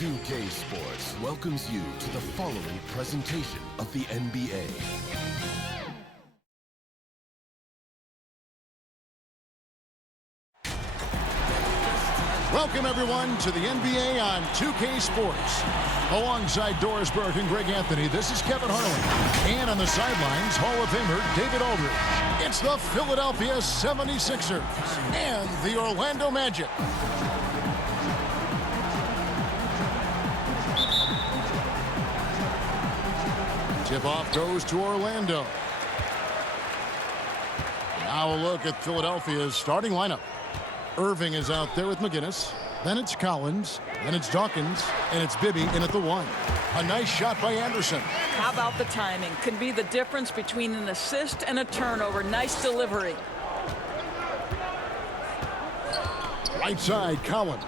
2K Sports welcomes you to the following presentation of the NBA. Welcome, everyone, to the NBA on 2K Sports. Alongside Doris Burke and Greg Anthony, this is Kevin Harlan. And on the sidelines, Hall of Famer David Aldridge. It's the Philadelphia 76ers and the Orlando Magic. Tip-off goes to Orlando. Now a look at Philadelphia's starting lineup. Irving is out there with McGinnis. Then it's Collins. Then it's Dawkins. And it's Bibby in at the one. A nice shot by Anderson. How about the timing? Can be the difference between an assist and a turnover. Nice delivery. Right side, Collins.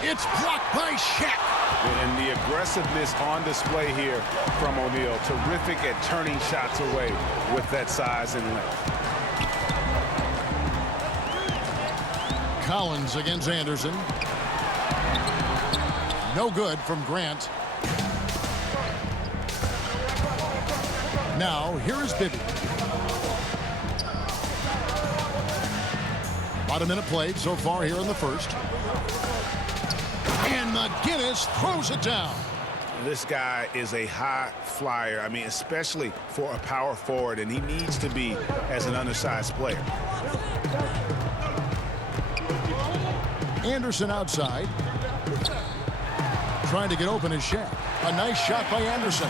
It's blocked by Shaq. And the aggressiveness on display here from O'Neal. Terrific at turning shots away with that size and length. Collins against Anderson. No good from Grant. Now, here is Bibby. About a minute played so far here in the first. And McGinnis throws it down. This guy is a high flyer. I mean, especially for a power forward, and he needs to be as an undersized player. Anderson outside. Trying to get open is Shaq. A nice shot by Anderson.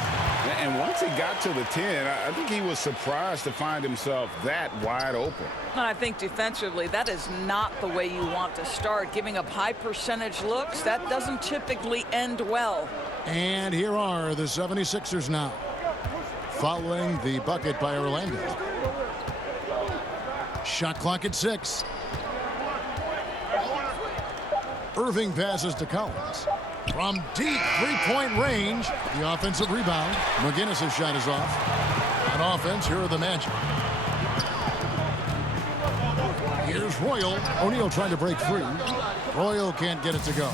And once he got to the 10, I think he was surprised to find himself that wide open. And I think defensively, that is not the way you want to start. Giving up high percentage looks, that doesn't typically end well. And here are the 76ers now, following the bucket by Orlando. Shot clock at 6. Irving passes to Collins. From deep three-point range, the offensive rebound. McGinnis' shot is off. On offense, here are the Magic. Here's Royal. O'Neal trying to break free. Royal can't get it to go.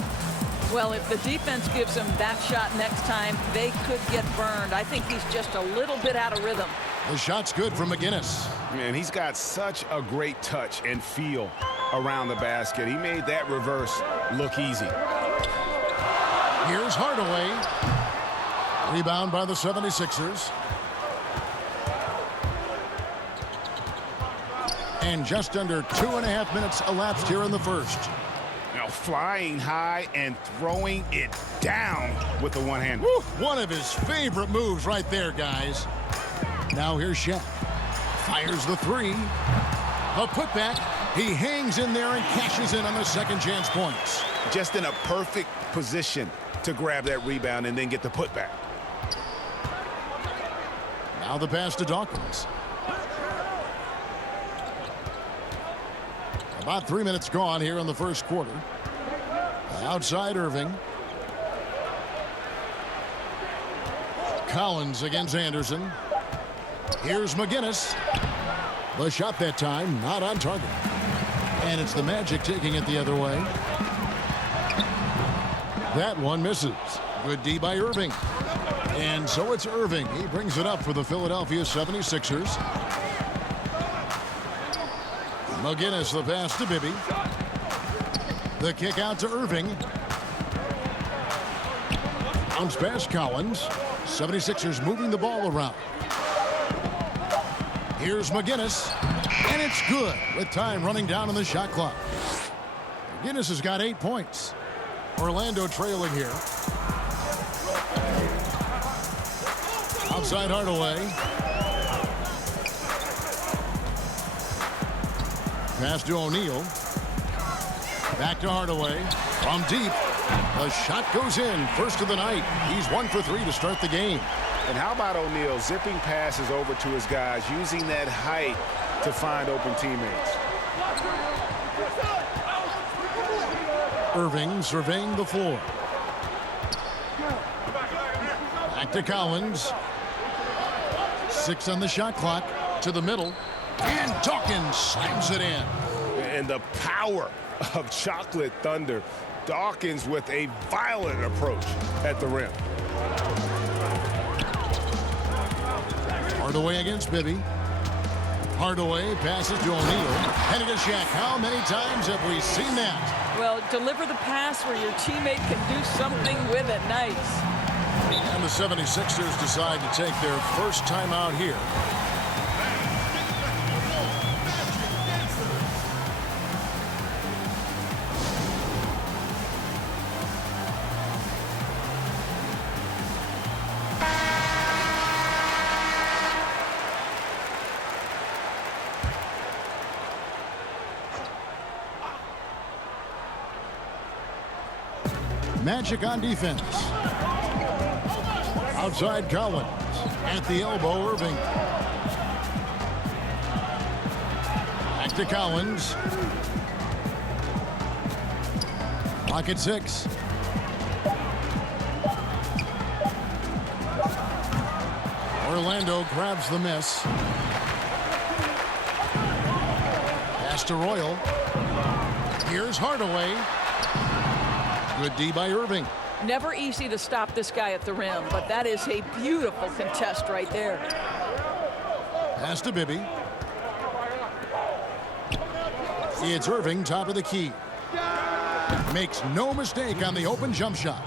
Well, if the defense gives him that shot next time, they could get burned. I think he's just a little bit out of rhythm. The shot's good from McGinnis. Man, he's got such a great touch and feel around the basket. He made that reverse look easy. Here's Hardaway. Rebound by the 76ers. And just under 2.5 minutes elapsed here in the first. Now flying high and throwing it down with the one hand. One of his favorite moves right there, guys. Now here's Shaq. Fires the three. The putback. He hangs in there and cashes in on the second chance points. Just in a perfect position to grab that rebound and then get the putback. Now the pass to Dawkins. About 3 minutes gone here in the first quarter. Outside Irving. Collins against Anderson. Here's McGinnis. The shot that time not on target. And it's the Magic taking it the other way. That one misses. Good D by Irving. And so it's Irving. He brings it up for the Philadelphia 76ers. McGinnis the pass to Bibby. The kick out to Irving. Bounce past Collins. 76ers moving the ball around. Here's McGinnis. And it's good with time running down on the shot clock. McGinnis has got 8 points. Orlando trailing here. Outside Hardaway. Pass to O'Neal. Back to Hardaway. From deep. The shot goes in. First of the night. He's 1 for 3 to start the game. And how about O'Neal zipping passes over to his guys, using that height to find open teammates. Irving surveying the floor. Back to Collins. 6 on the shot clock. To the middle. And Dawkins slams it in. And the power of chocolate thunder. Dawkins with a violent approach at the rim. Hardaway against Bibby. Hardaway passes to O'Neal. Headed to Shaq. How many times have we seen that? Well, deliver the pass where your teammate can do something with it. Nice. And the 76ers decide to take their first time out here. Magic on defense. Outside Collins. At the elbow, Irving. Back to Collins. Clock at 6. Orlando grabs the miss. Pass to Royal. Here's Hardaway. Good D by Irving. Never easy to stop this guy at the rim, but that is a beautiful contest right there. Pass to Bibby. It's Irving, top of the key. Makes no mistake on the open jump shot.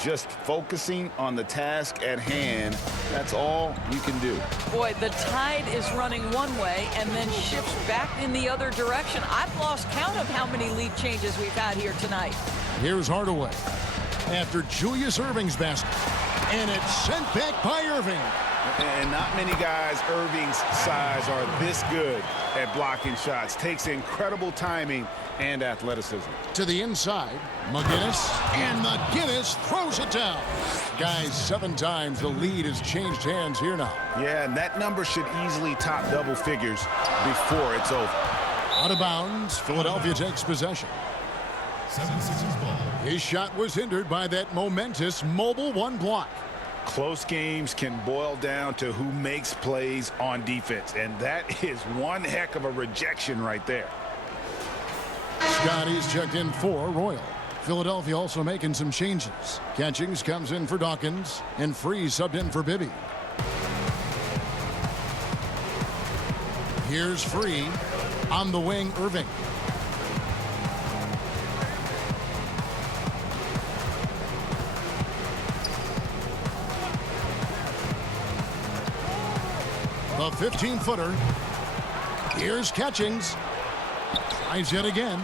Just focusing on the task at hand. That's all you can do. Boy, the tide is running one way and then shifts back in the other direction. I've lost count of how many lead changes we've had here tonight. Here's Hardaway after Julius Irving's basket. And it's sent back by Irving. And not many guys Irving's size are this good at blocking shots. Takes incredible timing and athleticism. To the inside, McGinnis, and McGinnis throws it down. Guys, 7 times the lead has changed hands here now. Yeah, and that number should easily top double figures before it's over. Out of bounds, Philadelphia takes possession. 76ers ball. His shot was hindered by that momentous mobile 1 block. Close games can boil down to who makes plays on defense, and that is one heck of a rejection right there. Scotty's checked in for Royal. Philadelphia also making some changes. Catchings comes in for Dawkins, and Free subbed in for Bibby. Here's Free. On the wing, Irving. The 15-footer. Here's Catchings. Tries yet again.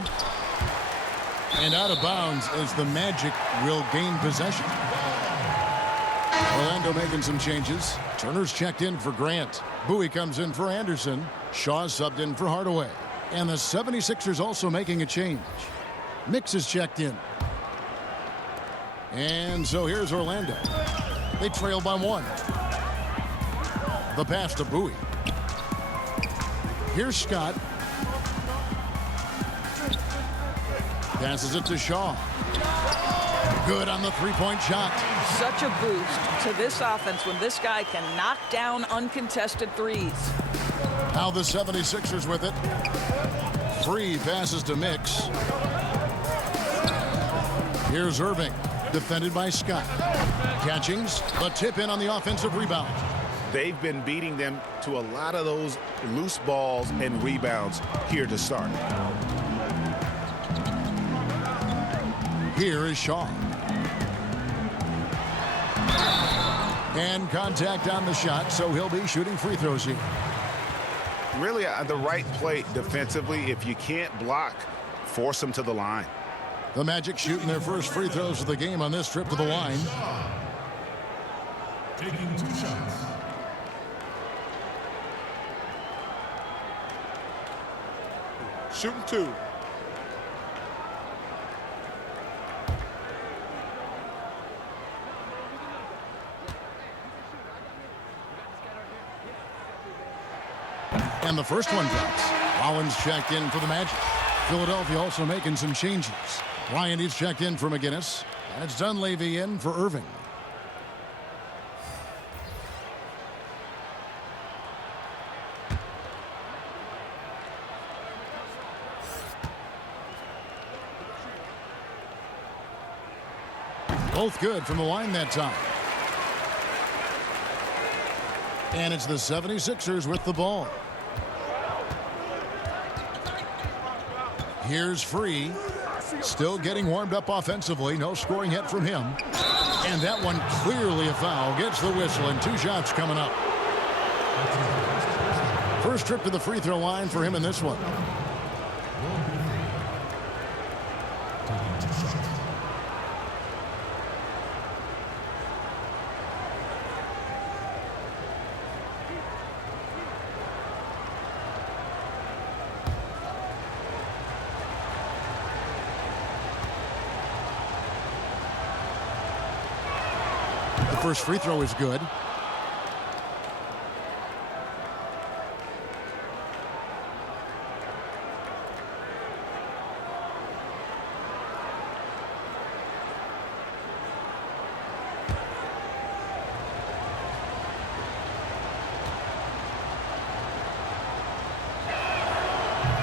And out of bounds as the Magic will gain possession. Orlando making some changes. Turner's checked in for Grant. Bowie comes in for Anderson. Shaw subbed in for Hardaway. And the 76ers also making a change. Mix is checked in. And so here's Orlando. They trail by 1. The pass to Bowie. Here's Scott. Passes it to Shaw. Good on the three-point shot. Such a boost to this offense when this guy can knock down uncontested threes. Now the 76ers with it. Free passes to Mix. Here's Irving, defended by Scott. Catchings, a tip in on the offensive rebound. They've been beating them to a lot of those loose balls and rebounds here to start. Here is Shaw. And contact on the shot, so he'll be shooting free throws here. Really the right play defensively. If you can't block, force them to the line. The Magic shooting their first free throws of the game on this trip to the line. Taking 2 shots. Shooting 2. And the first one drops. Collins checked in for the Magic. Philadelphia also making some changes. Ryan is checked in for McGinnis. And it's Dunleavy in for Irving. Both good from the line that time. And it's the 76ers with the ball. Here's Free. Still getting warmed up offensively. No scoring yet from him. And that one clearly a foul. Gets the whistle and 2 shots coming up. First trip to the free throw line for him in this one. The first free throw is good.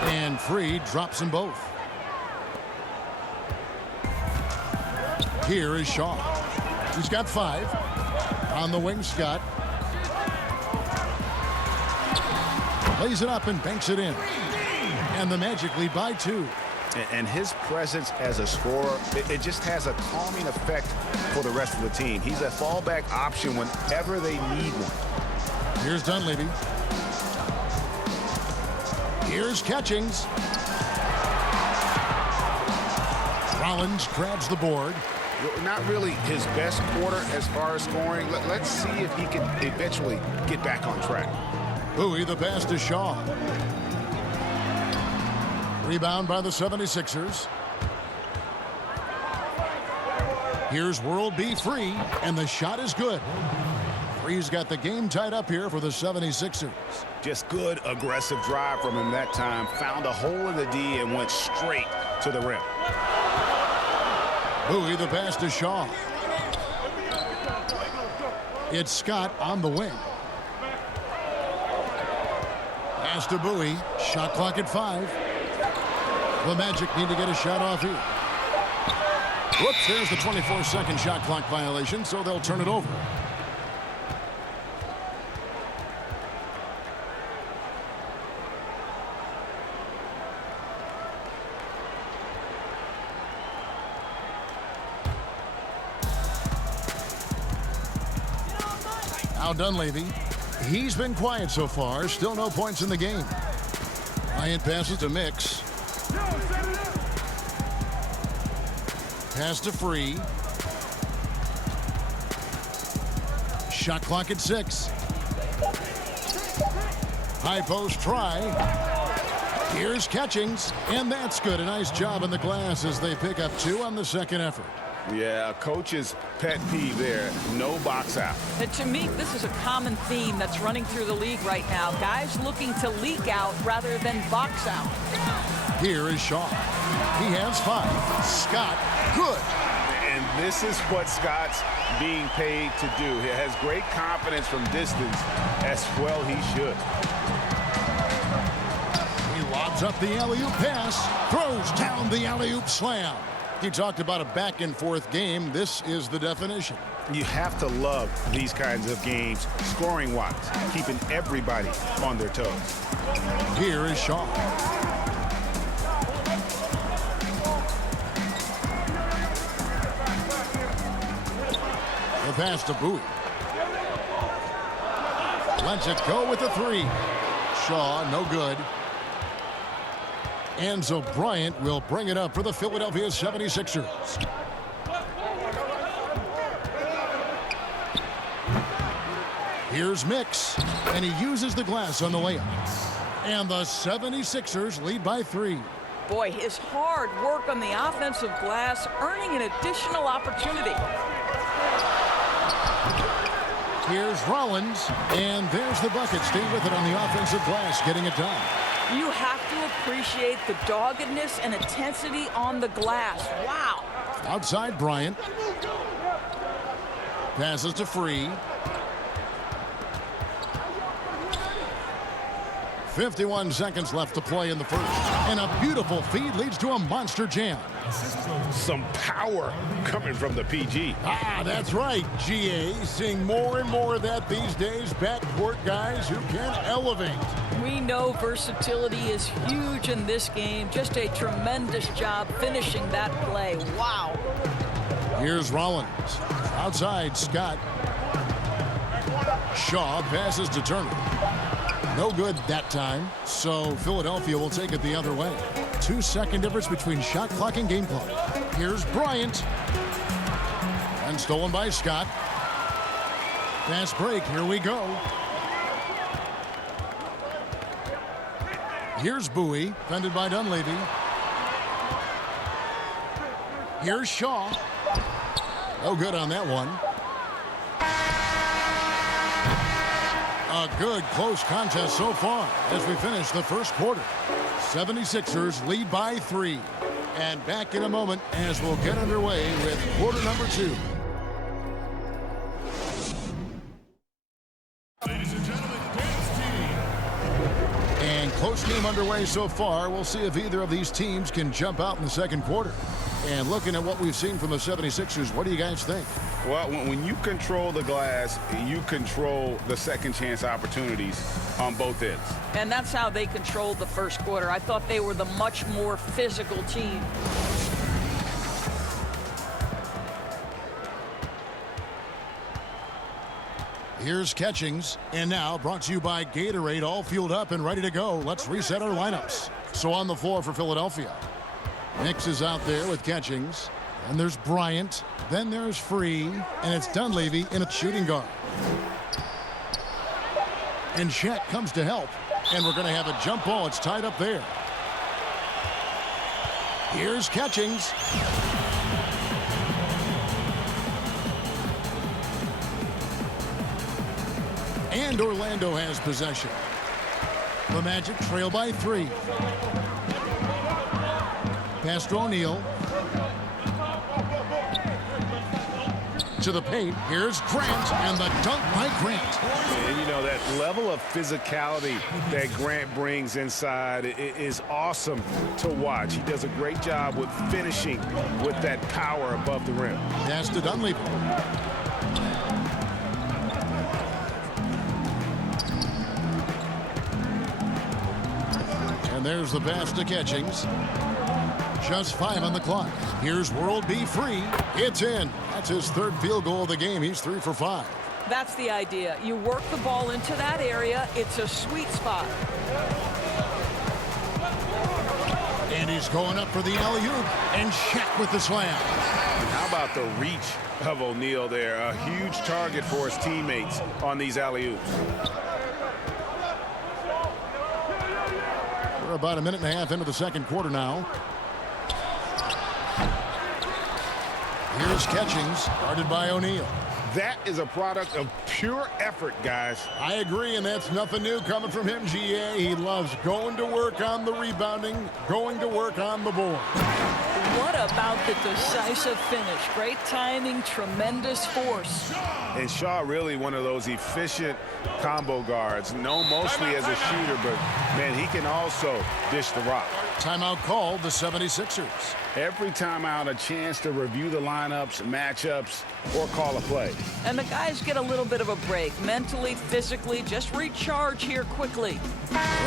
And Free drops them both. Here is Shaw. He's got 5. On the wing, Scott. Lays it up and banks it in. And the Magic lead by 2. And his presence as a scorer, it just has a calming effect for the rest of the team. He's a fallback option whenever they need one. Here's Dunleavy. Here's Catchings. Rollins grabs the board. Not really his best quarter as far as scoring. Let's see if he can eventually get back on track. Bowie, the pass to Shaw. Rebound by the 76ers. Here's World B Free, and the shot is good. Free's got the game tied up here for the 76ers. Just good aggressive drive from him that time. Found a hole in the D and went straight to the rim. Bowie, the pass to Shaw. It's Scott on the wing. Pass to Bowie. Shot clock at 5. The Magic need to get a shot off here. Whoops, there's the 24-second shot clock violation, so they'll turn it over. Now Dunleavy. He's been quiet so far. Still no points in the game. Bryant passes to Mix. Pass to Free. Shot clock at 6. High post try. Here's Catchings. And that's good. A nice job in the glass as they pick up 2 on the second effort. Yeah, coach's pet peeve there. No box out. And to me, this is a common theme that's running through the league right now. Guys looking to leak out rather than box out. Here is Shaw. He has 5. Scott, good. And this is what Scott's being paid to do. He has great confidence from distance, as well he should. He lobs up the alley-oop pass, throws down the alley-oop slam. He talked about a back-and-forth game. This is the definition. You have to love these kinds of games, scoring-wise, keeping everybody on their toes. Here is Shaw. The pass to Bowie. Lets it go with the 3. Shaw, no good. Enzo Bryant will bring it up for the Philadelphia 76ers. Here's Mix, and he uses the glass on the layup. And the 76ers lead by 3. Boy, his hard work on the offensive glass earning an additional opportunity. Here's Rollins, and there's the bucket. Stay with it on the offensive glass, getting it done. You have to appreciate the doggedness and intensity on the glass. Wow. Outside Bryant. Passes to Free. 51 seconds left to play in the first. And a beautiful feed leads to a monster jam. Some power coming from the PG. That's right, GA. Seeing more and more of that these days. Backcourt guys who can elevate. We know versatility is huge in this game. Just a tremendous job finishing that play. Wow. Here's Rollins. Outside, Scott. Shaw passes to Turner. No good that time, so Philadelphia will take it the other way. 2-second difference between shot clock and game clock. Here's Bryant. And stolen by Scott. Fast break, here we go. Here's Bowie, defended by Dunleavy. Here's Shaw. No good on that one. A good close contest so far as we finish the first quarter. 76ers lead by 3. And back in a moment as we'll get underway with quarter number 2. Ladies and gentlemen, dance team. And close game underway so far. We'll see if either of these teams can jump out in the second quarter. And looking at what we've seen from the 76ers, what do you guys think? Well, when you control the glass, you control the second chance opportunities on both ends. And that's how they controlled the first quarter. I thought they were the much more physical team. Here's Catchings, and now brought to you by Gatorade, all fueled up and ready to go. Let's reset our lineups. So on the floor for Philadelphia. Nix is out there with Catchings. And there's Bryant. Then there's Free. And it's Dunleavy in a shooting guard. And Chet comes to help. And we're going to have a jump ball. It's tied up there. Here's Catchings. And Orlando has possession. The Magic trail by 3. Pass to O'Neal. To the paint. Here's Grant, and the dunk by Grant. And you know, that level of physicality that Grant brings inside is awesome to watch. He does a great job with finishing with that power above the rim. Pass to Dunleavy. And there's the pass to Catchings. Just 5 on the clock. Here's World B. Free. It's in. That's his third field goal of the game. He's 3 for 5. That's the idea. You work the ball into that area. It's a sweet spot. And he's going up for the alley-oop. And Shaq with the slam. How about the reach of O'Neal there? A huge target for his teammates on these alley-oops. We're about a minute and a half into the second quarter now. Here's Catchings, guarded by O'Neal. That is a product of pure effort, guys. I agree, and that's nothing new coming from him, GA. He loves going to work on the rebounding, going to work on the board. What about the decisive finish? Great timing, tremendous force. And Shaw really one of those efficient combo guards, known mostly as a shooter, but, man, he can also dish the rock. Timeout called the 76ers. Every timeout, a chance to review the lineups, matchups, or call a play. And the guys get a little bit of a break, mentally, physically, just recharge here quickly.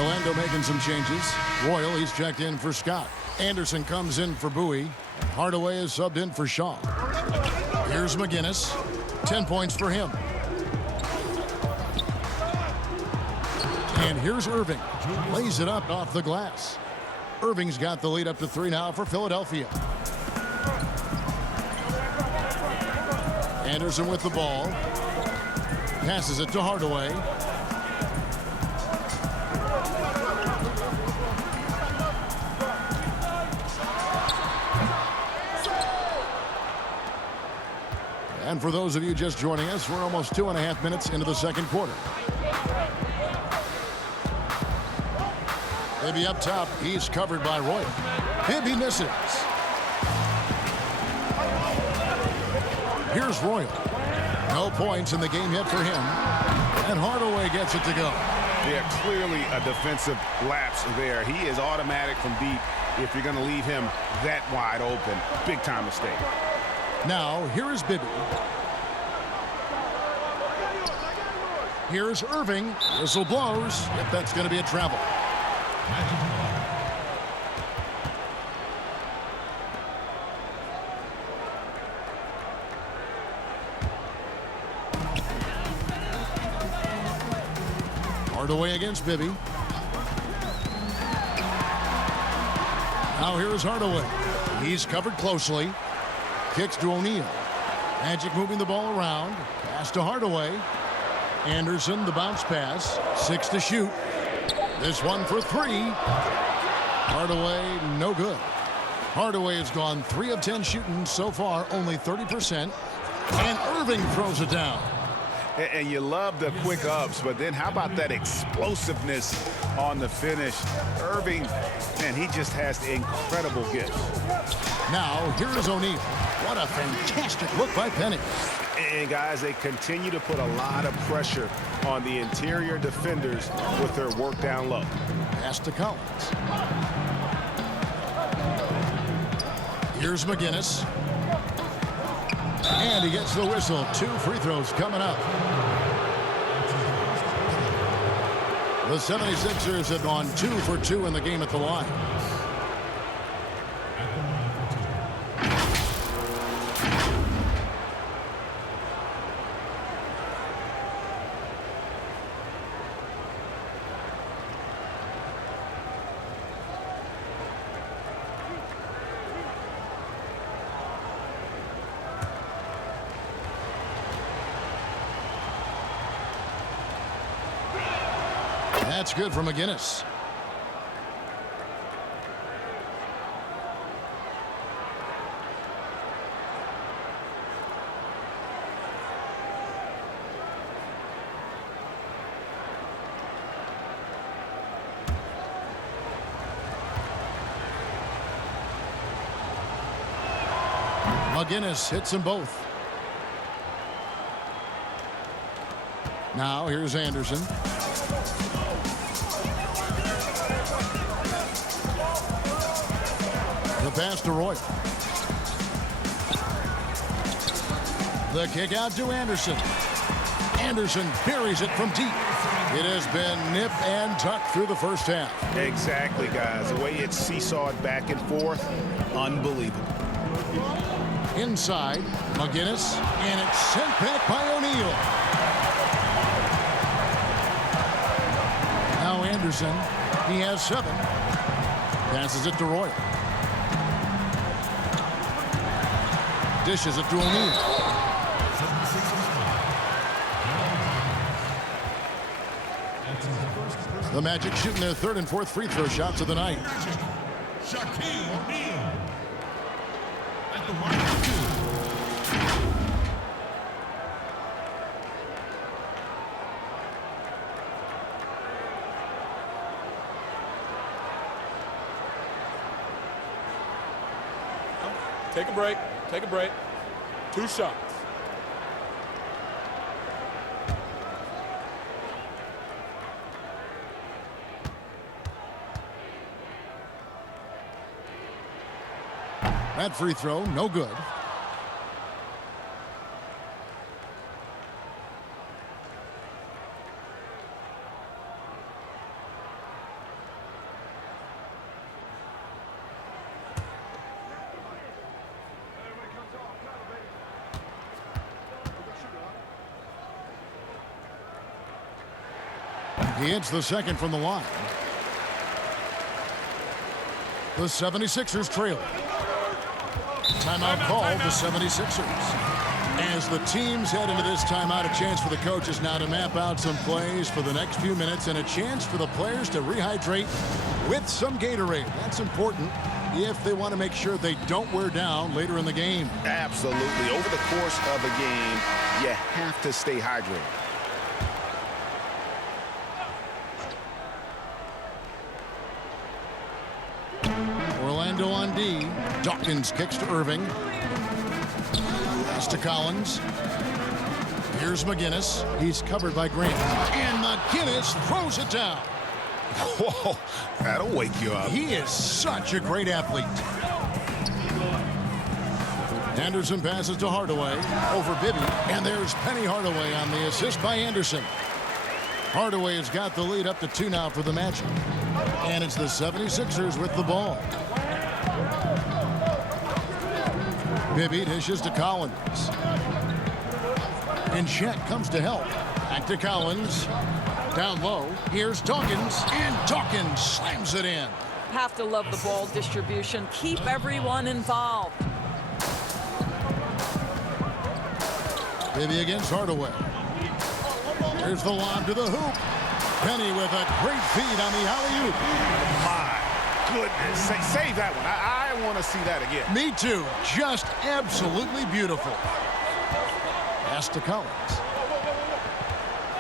Orlando making some changes. Royal, he's checked in for Scott. Anderson comes in for Bowie. Hardaway is subbed in for Shaw. Here's McGinnis. 10 points for him. And here's Irving. Lays it up off the glass. Irving's got the lead up to 3 now for Philadelphia. Anderson with the ball. Passes it to Hardaway. And for those of you just joining us, we're almost 2.5 minutes into the second quarter. Hibby up top. He's covered by Royal. Hibby misses. Here's Royal. No points in the game yet for him. And Hardaway gets it to go. Yeah, clearly a defensive lapse there. He is automatic from deep if you're going to leave him that wide open. Big time mistake. Now, here is Bibby. Here's Irving. Whistle blows. Yep, that's going to be a travel. Hardaway against Bibby. Now here's Hardaway. He's covered closely. Kicks to O'Neal. Magic moving the ball around. Pass to Hardaway. Anderson, the bounce pass. 6 to shoot. This one for 3. Hardaway, no good. Hardaway has gone 3 of 10 shooting so far, only 30%. And Irving throws it down. And you love the quick ups, but then how about that explosiveness on the finish? Irving, man, he just has incredible gifts. Now, here's O'Neal. What a fantastic look by Penny. And, guys, they continue to put a lot of pressure on the interior defenders with their work down low. Pass to Collins. Here's McGinnis. And he gets the whistle. 2 free throws coming up. The 76ers have gone 2 for 2 in the game at the line. That's good for McGinnis. McGinnis hits them both. Now here's Anderson. The pass to Roy. The kick out to Anderson. Anderson buries it from deep. It has been nip and tuck through the first half. Exactly, guys. The way it's seesawed back and forth, unbelievable. Inside, McGinnis, and it's sent back by O'Neal. Now Anderson, he has 7. Passes it to Roy. Dishes it to O'Neal. The Magic shooting their 3rd and 4th free throw shots of the night. Shaquille O'Neal at the line of 2. Take a break. Take a break. 2 shots. That free throw, no good. He hits the second from the line. The 76ers trail. Timeout called the 76ers. As the teams head into this timeout, a chance for the coaches now to map out some plays for the next few minutes and a chance for the players to rehydrate with some Gatorade. That's important if they want to make sure they don't wear down later in the game. Absolutely. Over the course of a game, you have to stay hydrated. Orlando on D. Dawkins kicks to Irving. Pass to Collins. Here's McGinnis. He's covered by Grant. And McGinnis throws it down. Whoa, that'll wake you up. He is such a great athlete. Anderson passes to Hardaway over Bibby. And there's Penny Hardaway on the assist by Anderson. Hardaway has got the lead up to 2 now for the Magic. And it's the 76ers with the ball. Bibby dishes to Collins. And Chet comes to help. Back to Collins. Down low. Here's Dawkins. And Dawkins slams it in. Have to love the ball distribution. Keep everyone involved. Bibby against Hardaway. Here's the lob to the hoop. Penny with a great feed on the alley-oop. My goodness. Save that one. I want to see that again. Me too. Just absolutely beautiful. Pass to Collins.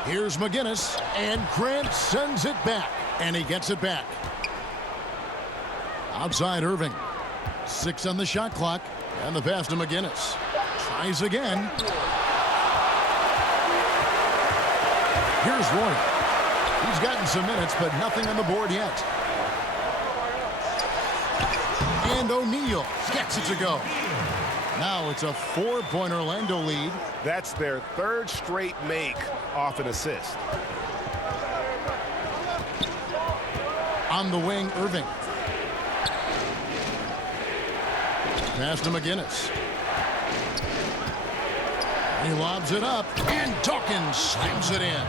Here's McGinnis. And Grant sends it back. And he gets it back. Outside Irving. 6 on the shot clock. And the pass to McGinnis. Tries again. Here's Roy. He's gotten some minutes, but nothing on the board yet. And O'Neal gets it to go. Now it's a 4-point Orlando lead. That's their 3rd straight make off an assist. On the wing, Irving. Pass to McGinnis. He lobs it up, and Dawkins slams it in.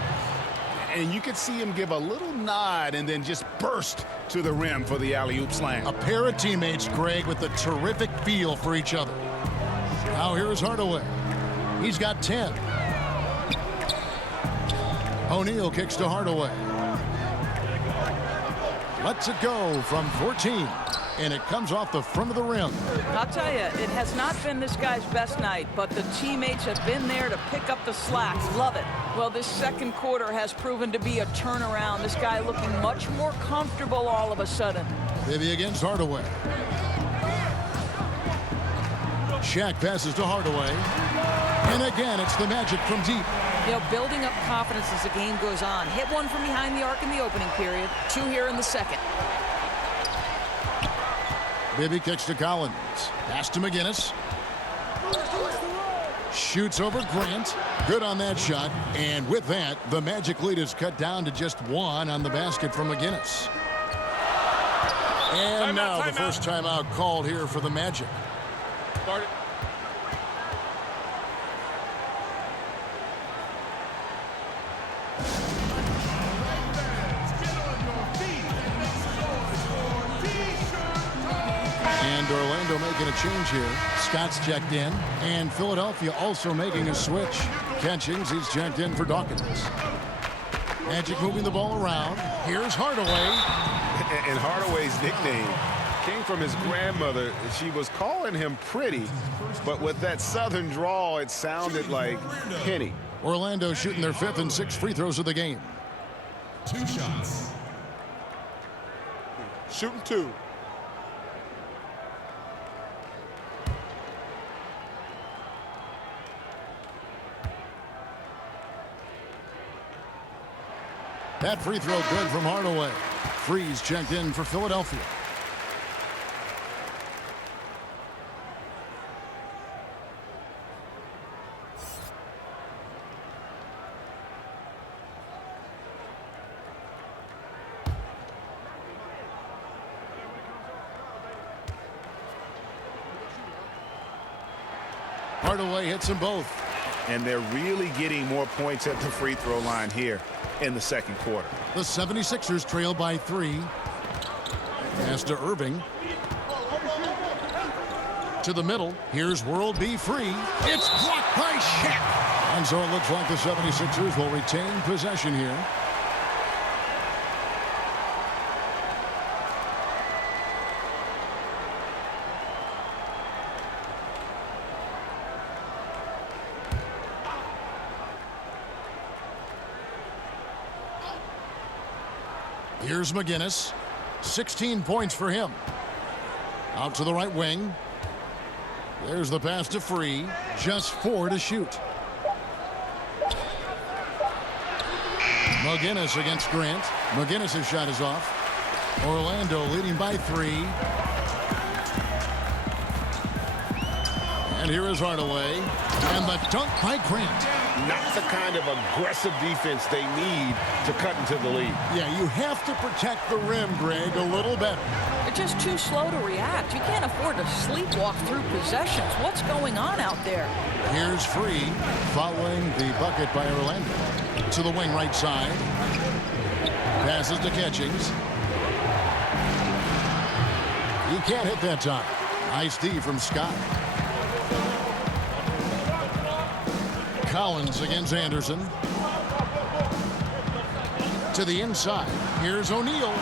And you could see him give a little nod and then just burst to the rim for the alley-oop slam. A pair of teammates, Greg, with a terrific feel for each other. Now here's Hardaway. He's got 10. O'Neal kicks to Hardaway. Lets it go from 14. And it comes off the front of the rim. I'll tell you, it has not been this guy's best night, but the teammates have been there to pick up the slack. Love it. Well, this second quarter has proven to be a turnaround. This guy looking much more comfortable all of a sudden. Bibby against Hardaway. Shaq passes to Hardaway. And again, it's the Magic from deep. You know, building up confidence as the game goes on. Hit one from behind the arc in the opening period. 2 here in the second. Bibby kicks to Collins. Pass to McGinnis. Shoots over Grant. Good on that shot. And with that, the Magic lead is cut down to just 1 on the basket from McGinnis. And now the first timeout called here for the Magic. Start it. And Orlando making a change here. Scott's checked in. And Philadelphia also making a switch. Catchings, he's checked in for Dawkins. Magic moving the ball around. Here's Hardaway. And Hardaway's nickname came from his grandmother. She was calling him pretty, but with that southern drawl, it sounded like Penny. Orlando shooting their 5th and 6th free throws of the game. 2 shots. Shooting 2. That free throw good from Hardaway. Freeze checked in for Philadelphia. Hardaway hits them both. And they're really getting more points at the free throw line here in the second quarter. The 76ers trail by 3. Pass to Irving. To the middle. Here's World B free. It's blocked by Shaq. And so it looks like the 76ers will retain possession here. Here's McGinnis. 16 points for him. Out to the right wing. There's the pass to Free. Just 4 to shoot. McGinnis against Grant. McGinnis' shot is off. Orlando leading by 3. And here is Hardaway. And the dunk by Grant. Not the kind of aggressive defense they need to cut into the lead. Yeah, you have to protect the rim, Greg, a little better. They're just too slow to react. You can't afford to sleepwalk through possessions. What's going on out there? Here's Free following the bucket by Orlando. To the wing right side. Passes to Catchings. He can't hit that time. Nice D from Scott. Collins against Anderson. To the inside. Here's O'Neal.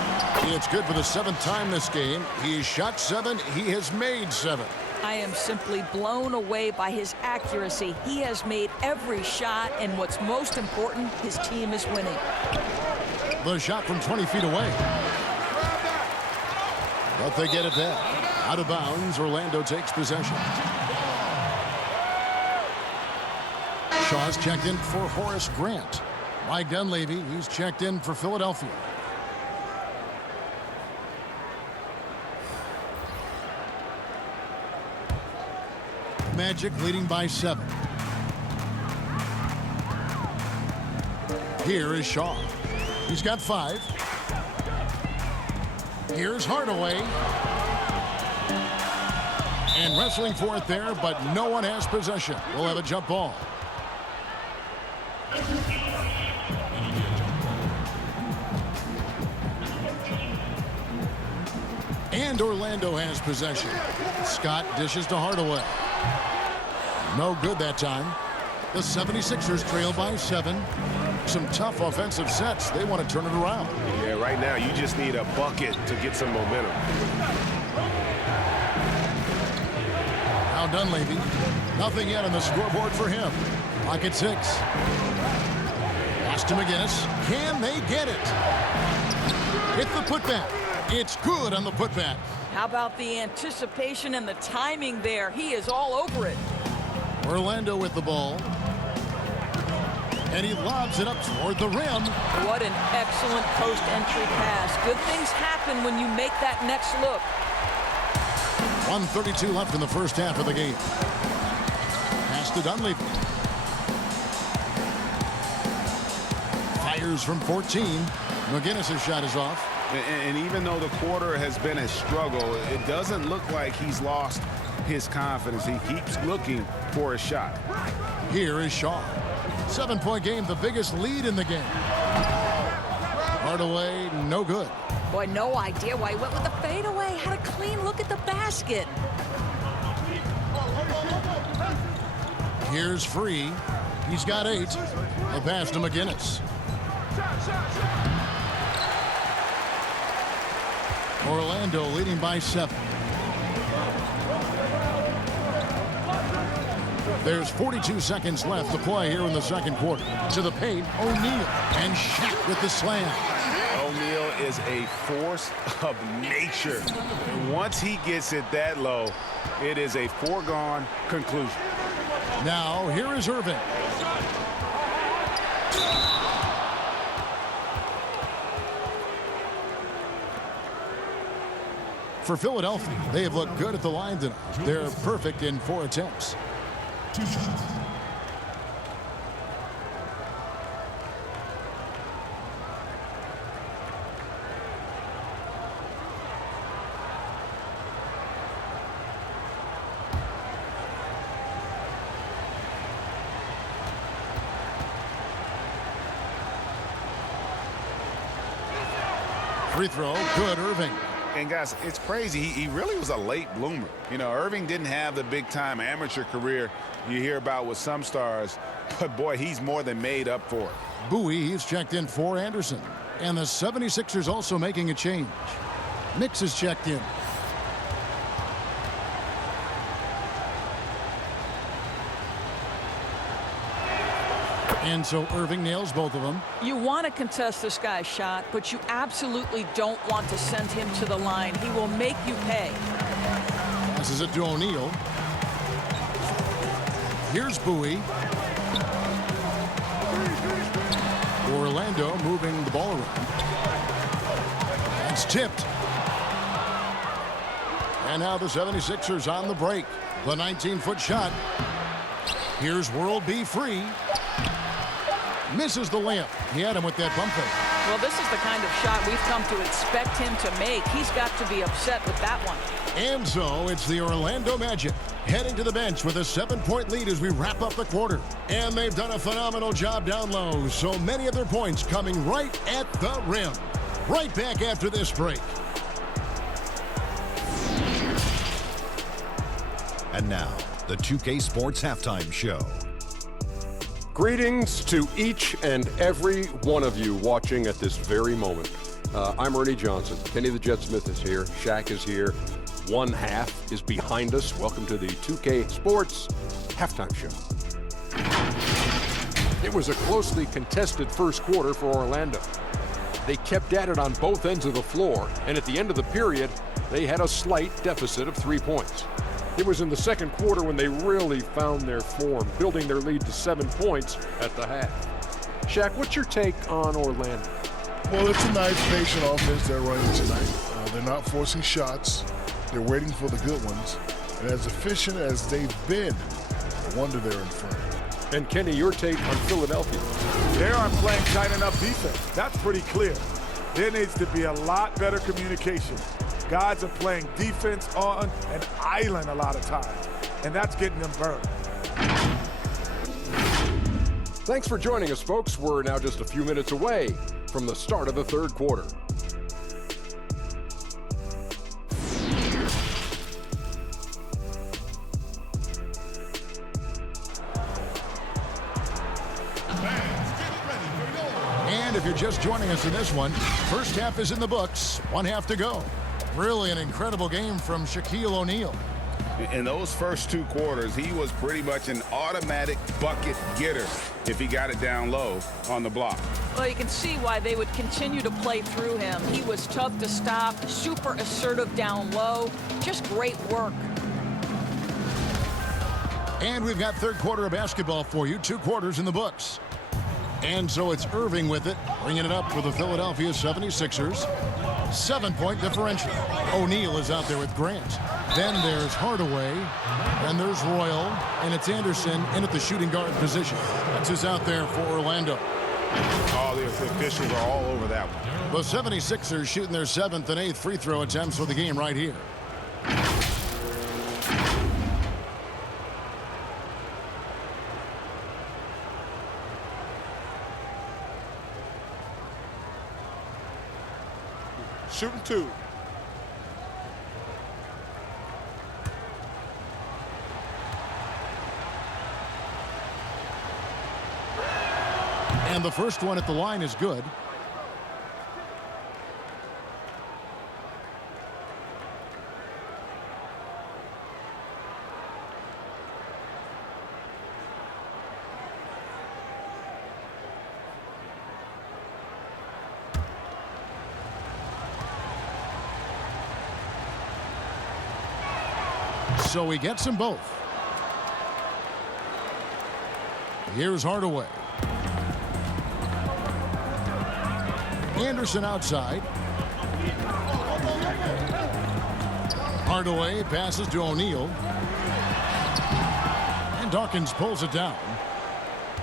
It's good for the 7th time this game. He's shot 7. He has made 7. I am simply blown away by his accuracy. He has made every shot, and what's most important, his team is winning. The shot from 20 feet away. But they get it back. Out of bounds, Orlando takes possession. Shaw's checked in for Horace Grant. Mike Dunleavy, he's checked in for Philadelphia. Magic leading by 7. Here is Shaw. He's got 5. Here's Hardaway. And wrestling for it there, but no one has possession. We'll have a jump ball. And Orlando has possession. Scott dishes to Hardaway. No good that time. The 76ers trail by 7. Some tough offensive sets. They want to turn it around. Yeah, right now you just need a bucket to get some momentum. Now Dunleavy. Nothing yet on the scoreboard for him. Clock at 6. Pass to McGinnis. Can they get it? Hit the putback. It's good on the putback. How about the anticipation and the timing there? He is all over it. Orlando with the ball. And he lobs it up toward the rim. What an excellent post entry pass. Good things happen when you make that next look. 1:32 left in the first half of the game. Pass to Dunleavy. Fires from 14. McGinnis' shot is off. And even though the quarter has been a struggle, it doesn't look like he's lost his confidence. He keeps looking for a shot. Here is Shaw. 7-point game, the biggest lead in the game. Hardaway, no good. Boy, no idea why he went with the fadeaway. Had a clean look at the basket. Here's Free. He's got 8. A pass to McGinnis. Orlando leading by 7. There's 42 seconds left to play here in the second quarter. To the paint, O'Neal. And Shaq with the slam. O'Neal is a force of nature. Once he gets it that low, it is a foregone conclusion. Now, here is Irving. For Philadelphia, they have looked good at the line tonight. They're perfect in 4 attempts. 2 shots. Free throw, good, Irving. And guys, it's crazy. He really was a late bloomer. You know, Irving didn't have the big-time amateur career you hear about with some stars, but boy, he's more than made up for it. Bowie, he's checked in for Anderson. And the 76ers also making a change. Mix is checked in. And so Irving nails both of them. You want to contest this guy's shot, but you absolutely don't want to send him to the line. He will make you pay. Passes it to O'Neal. Here's Bowie. Orlando moving the ball around. It's tipped. And now the 76ers on the break. The 19-foot shot. Here's World B. Free. Misses the layup. He had him with that bump fake. Well, this is the kind of shot we've come to expect him to make. He's got to be upset with that one. And so it's the Orlando Magic heading to the bench with a 7-point lead as we wrap up the quarter. And they've done a phenomenal job down low. So many of their points coming right at the rim. Right back after this break. And now, the 2K Sports Halftime Show. Greetings to each and every one of you watching at this very moment. I'm Ernie Johnson. Kenny the Jet Smith is here. Shaq is here. One half is behind us. Welcome to the 2K Sports Halftime Show. It was a closely contested first quarter for Orlando. They kept at it on both ends of the floor, and at the end of the period, they had a slight deficit of 3 points. It was in the second quarter when they really found their form, building their lead to 7 points at the half. Shaq, what's your take on Orlando? Well, it's a nice, patient offense they're running tonight. They're not forcing shots. They're waiting for the good ones. And as efficient as they've been, no wonder they're in front. And Kenny, your take on Philadelphia? They aren't playing tight enough defense. That's pretty clear. There needs to be a lot better communication. Guys are playing defense on an island a lot of times, and that's getting them burned. Thanks for joining us, folks. We're now just a few minutes away from the start of the third quarter. And if you're just joining us in this one, first half is in the books. 1 half to go. Really an incredible game from Shaquille O'Neal. In those first 2 quarters, he was pretty much an automatic bucket getter if he got it down low on the block. Well, you can see why they would continue to play through him. He was tough to stop, super assertive down low. Just great work. And we've got third quarter of basketball for you. 2 quarters in the books. And so it's Irving with it, bringing it up for the Philadelphia 76ers. 7-point differential. O'Neal is out there with Grant. Then there's Hardaway. Then there's Royal. And it's Anderson in at the shooting guard position. That's who's out there for Orlando. All the officials are all over that one. The 76ers shooting their 7th and 8th free throw attempts for the game right here. Shooting 2. And the first one at the line is good. So he gets them both. Here's Hardaway. Anderson outside. Hardaway passes to O'Neal. And Dawkins pulls it down.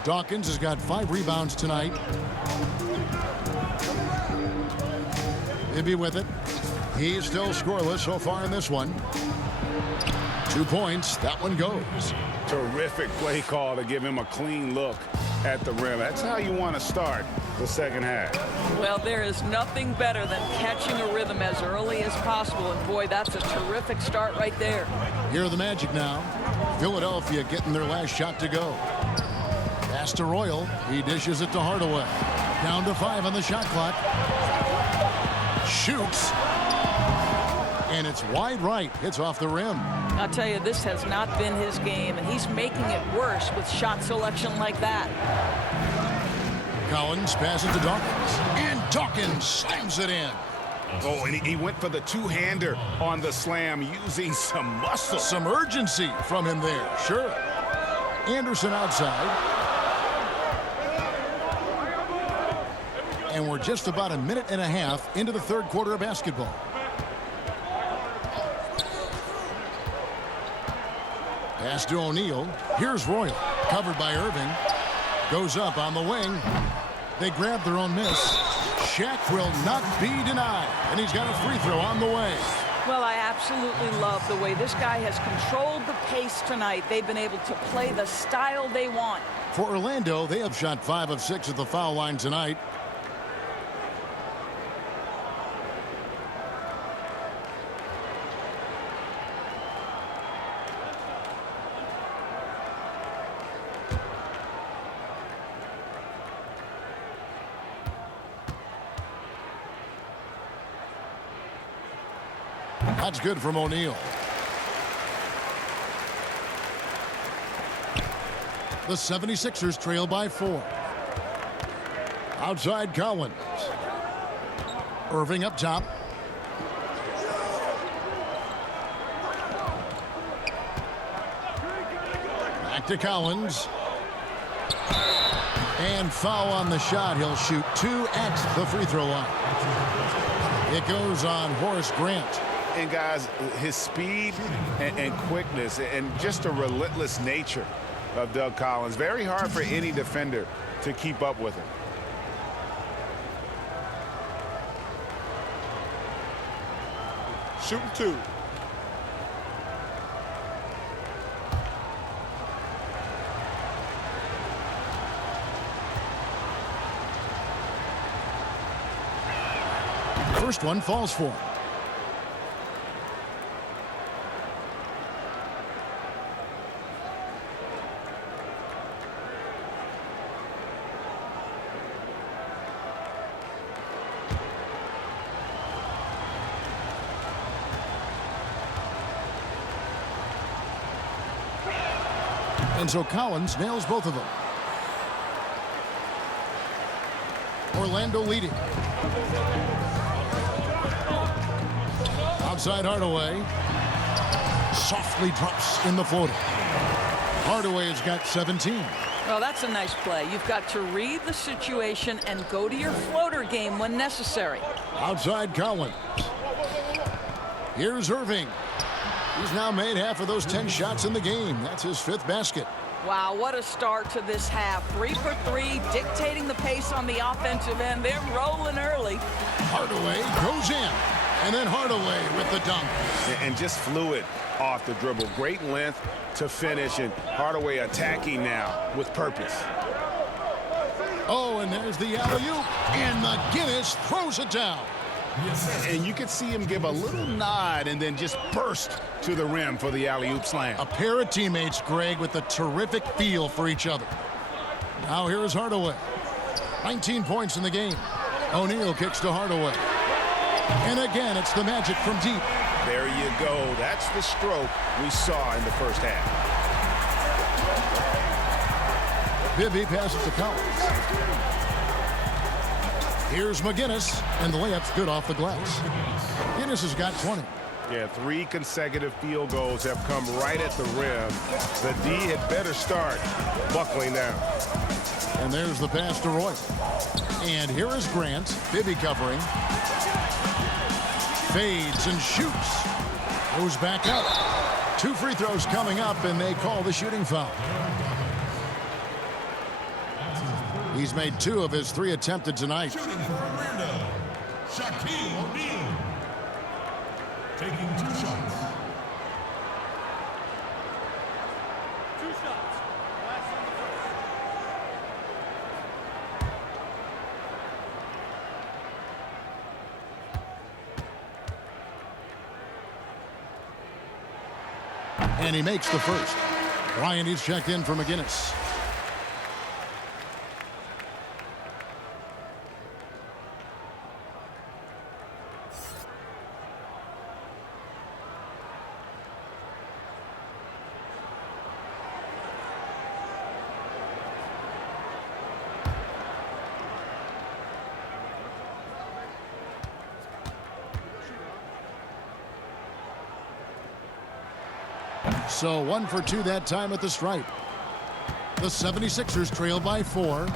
Dawkins has got 5 rebounds tonight. He'll be with it. He's still scoreless so far in this one. 2 points. That one goes. Terrific play call to give him a clean look at the rim. That's how you want to start the second half. Well, there is nothing better than catching a rhythm as early as possible. And boy, that's a terrific start right there. Here are the Magic now. Philadelphia getting their last shot to go. Pass to Royal. He dishes it to Hardaway. Down to 5 on the shot clock. Shoots. And it's wide right. Hits off the rim. I'll tell you, this has not been his game, and he's making it worse with shot selection like that. Collins passes to Dawkins. And Dawkins slams it in. Oh, and he went for the two-hander on the slam, using some muscle. Some urgency from him there, sure. Anderson outside. and we're just about a minute and a half into the third quarter of basketball. Pass to O'Neal. Here's Royal. Covered by Irving. Goes up on the wing. They grab their own miss. Shaq will not be denied. And he's got a free throw on the way. Well, I absolutely love the way this guy has controlled the pace tonight. They've been able to play the style they want. For Orlando, they have shot 5 of 6 at the foul line tonight. That's good from O'Neal. The 76ers trail by 4. Outside Collins. Irving up top. Back to Collins. And foul on the shot. He'll shoot 2 at the free throw line. It goes on Horace Grant. And guys, his speed and quickness and just the relentless nature of Doug Collins. Very hard for any defender to keep up with him. Shooting 2. First one falls for him. And so Collins nails both of them. Orlando leading. Outside Hardaway. Softly drops in the floater. Hardaway has got 17. Well, that's a nice play. You've got to read the situation and go to your floater game when necessary. Outside Collins. Here's Irving. He's now made half of those 10 shots in the game. That's his 5th basket. Wow, what a start to this half. 3 for 3, dictating the pace on the offensive end. They're rolling early. Hardaway goes in. And then Hardaway with the dunk. And just fluid off the dribble. Great length to finish. And Hardaway attacking now with purpose. Oh, and there's the alley-oop. And McGinnis throws it down. And you could see him give a little nod and then just burst to the rim for the alley-oop slam. A pair of teammates, Greg, with a terrific feel for each other. Now here is Hardaway. 19 points in the game. O'Neal kicks to Hardaway. And again, it's the magic from deep. There you go. That's the stroke we saw in the first half. Bibby passes to Collins. Here's McGinnis, and the layup's good off the glass. McGinnis has got 20. Yeah, 3 consecutive field goals have come right at the rim. The D had better start buckling down. And there's the pass to Roy. And here is Grant. Bibby covering. Fades and shoots. Goes back up. 2 free throws coming up, and they call the shooting foul. He's made 2 of his 3 attempted tonight. Shooting for Orlando, Shaquille O'Neal. Taking 2 shots. 2 shots. Last on the first. And he makes the first. Bryant is checked in for McGinnis. So 1 for 2 that time at the stripe. The 76ers trail by 4.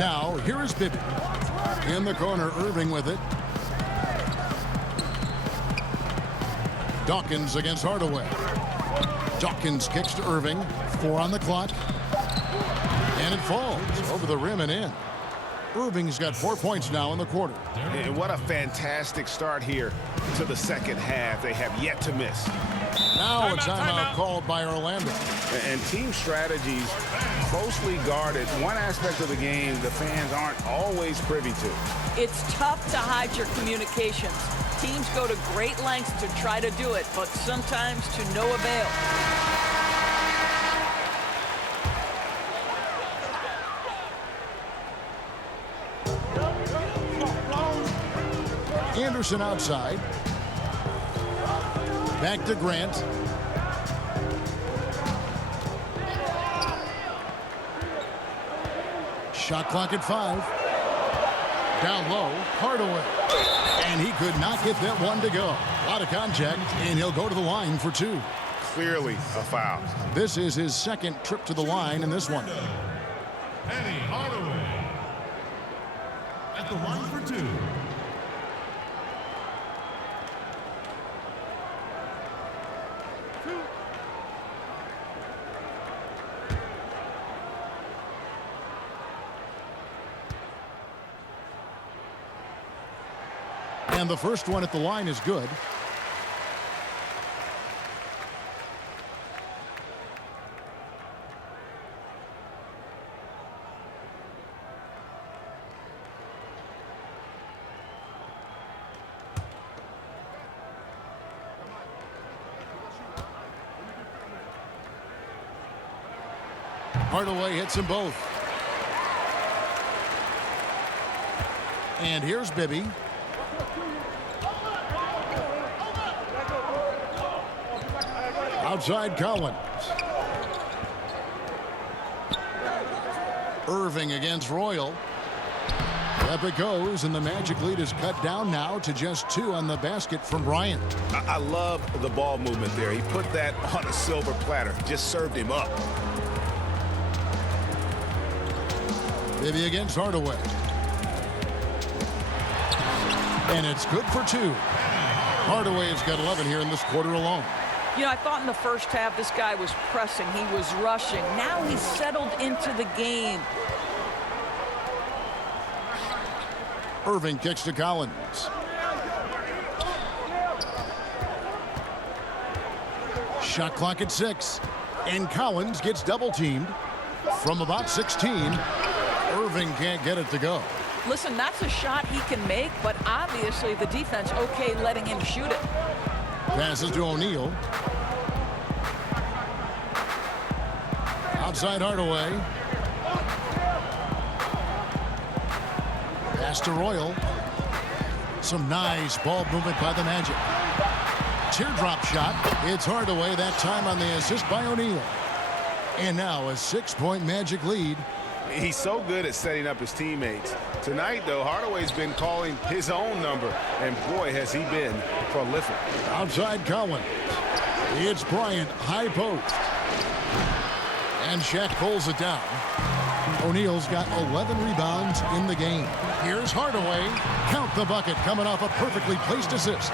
Now, here is Bibby. In the corner, Irving with it. Dawkins against Hardaway. Dawkins kicks to Irving. 4 on the clock. And it falls over the rim and in. Irving's got 4 points now in the quarter. And what a fantastic start here to the second half. They have yet to miss. Now a timeout called by Orlando. And team strategies closely guarded. One aspect of the game the fans aren't always privy to. It's tough to hide your communications. Teams go to great lengths to try to do it, but sometimes to no avail. Anderson outside. Back to Grant. Shot clock at 5. Down low, Hardaway. And he could not get that one to go. A lot of contact, and he'll go to the line for 2. Clearly a foul. This is his second trip to the line in this one. Penny Hardaway at the line for 2. And the first one at the line is good. Hardaway hits them both. And here's Bibby. Outside Collins. Irving against Royal. Up it goes, and the Magic lead is cut down now to just 2 on the basket from Bryant. I love the ball movement there. He put that on a silver platter. Just served him up. Bibby against Hardaway. And it's good for 2. Hardaway has got 11 here in this quarter alone. You know, I thought in the first half this guy was pressing. He was rushing. Now he's settled into the game. Irving kicks to Collins. Shot clock at 6. And Collins gets double teamed from about 16. Irving can't get it to go. Listen, that's a shot he can make, but obviously the defense okay letting him shoot it. Passes to O'Neal. Outside Hardaway. Pass to Royal. Some nice ball movement by the Magic. Teardrop shot. It's Hardaway, that time on the assist by O'Neal. And now a 6-point Magic lead. He's so good at setting up his teammates. Tonight, though, Hardaway's been calling his own number, and boy, has he been prolific. Outside Collins. It's Bryant, high post. And Shaq pulls it down. O'Neal's got 11 rebounds in the game. Here's Hardaway. Count the bucket, coming off a perfectly placed assist.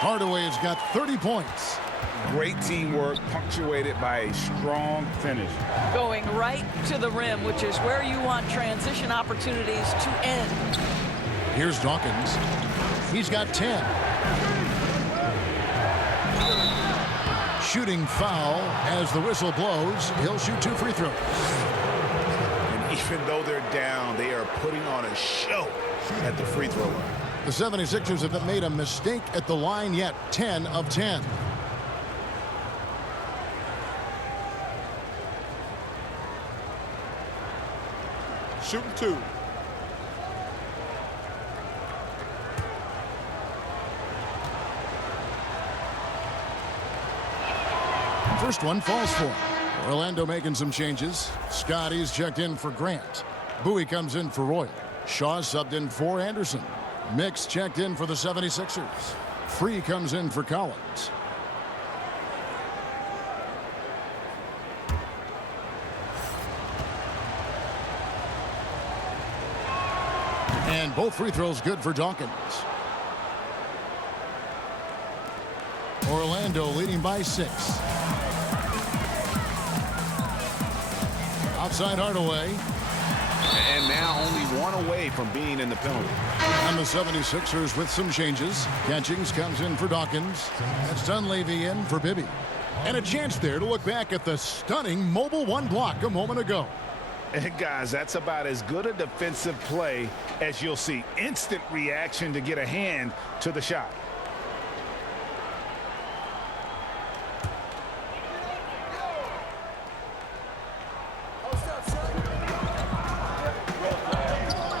Hardaway's got 30 points. Great teamwork, punctuated by a strong finish. Going right to the rim, which is where you want transition opportunities to end. Here's Dawkins. He's got 10. Shooting foul as the whistle blows. He'll shoot 2 free throws. And even though they're down, they are putting on a show at the free throw line. The 76ers have not made a mistake at the line yet. 10 of 10. Shooting 2. First one falls for him. Orlando making some changes. Scotty's checked in for Grant. Bowie comes in for Royal. Shaw subbed in for Anderson. Mix checked in for the 76ers. Free comes in for Collins. And both free throws good for Dawkins. Orlando leading by 6. Outside Hardaway. And now only one away from being in the penalty. And the 76ers with some changes. Catchings comes in for Dawkins. That's Dunleavy in for Bibby. And a chance there to look back at the stunning Mobile One block a moment ago. And guys, that's about as good a defensive play as you'll see. Instant reaction to get a hand to the shot.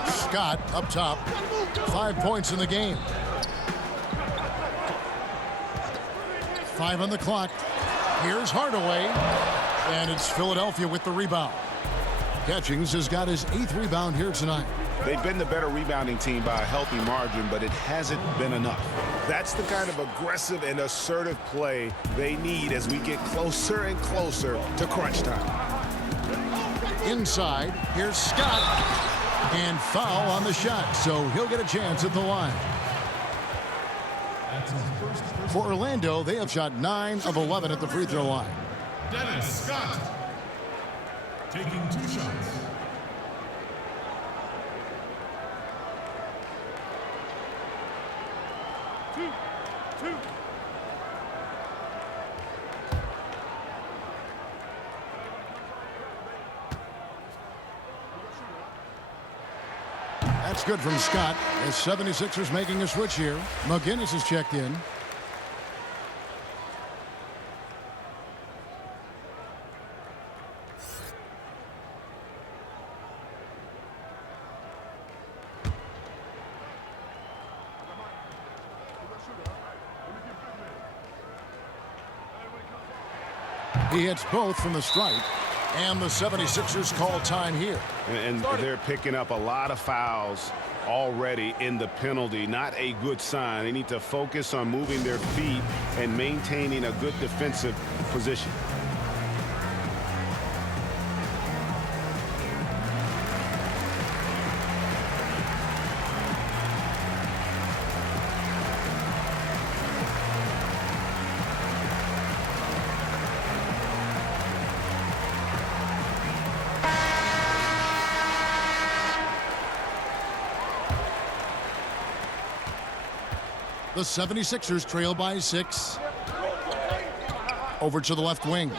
Scott up top. 5 points in the game. 5 on the clock. Here's Hardaway. And it's Philadelphia with the rebound. Catchings has got his 8th rebound here tonight. They've been the better rebounding team by a healthy margin, but it hasn't been enough. That's the kind of aggressive and assertive play they need as we get closer and closer to crunch time. Inside, here's Scott. And foul on the shot, so he'll get a chance at the line. For Orlando, they have shot 9 of 11 at the free throw line. Dennis Scott taking 2 shots. Two. That's good from Scott. The 76ers making a switch here. McGinnis is checked in. He hits both from the stripe, and the 76ers call time here. And they're picking up a lot of fouls already in the penalty. Not a good sign. They need to focus on moving their feet and maintaining a good defensive position. The 76ers trail by 6. Over to the left wing.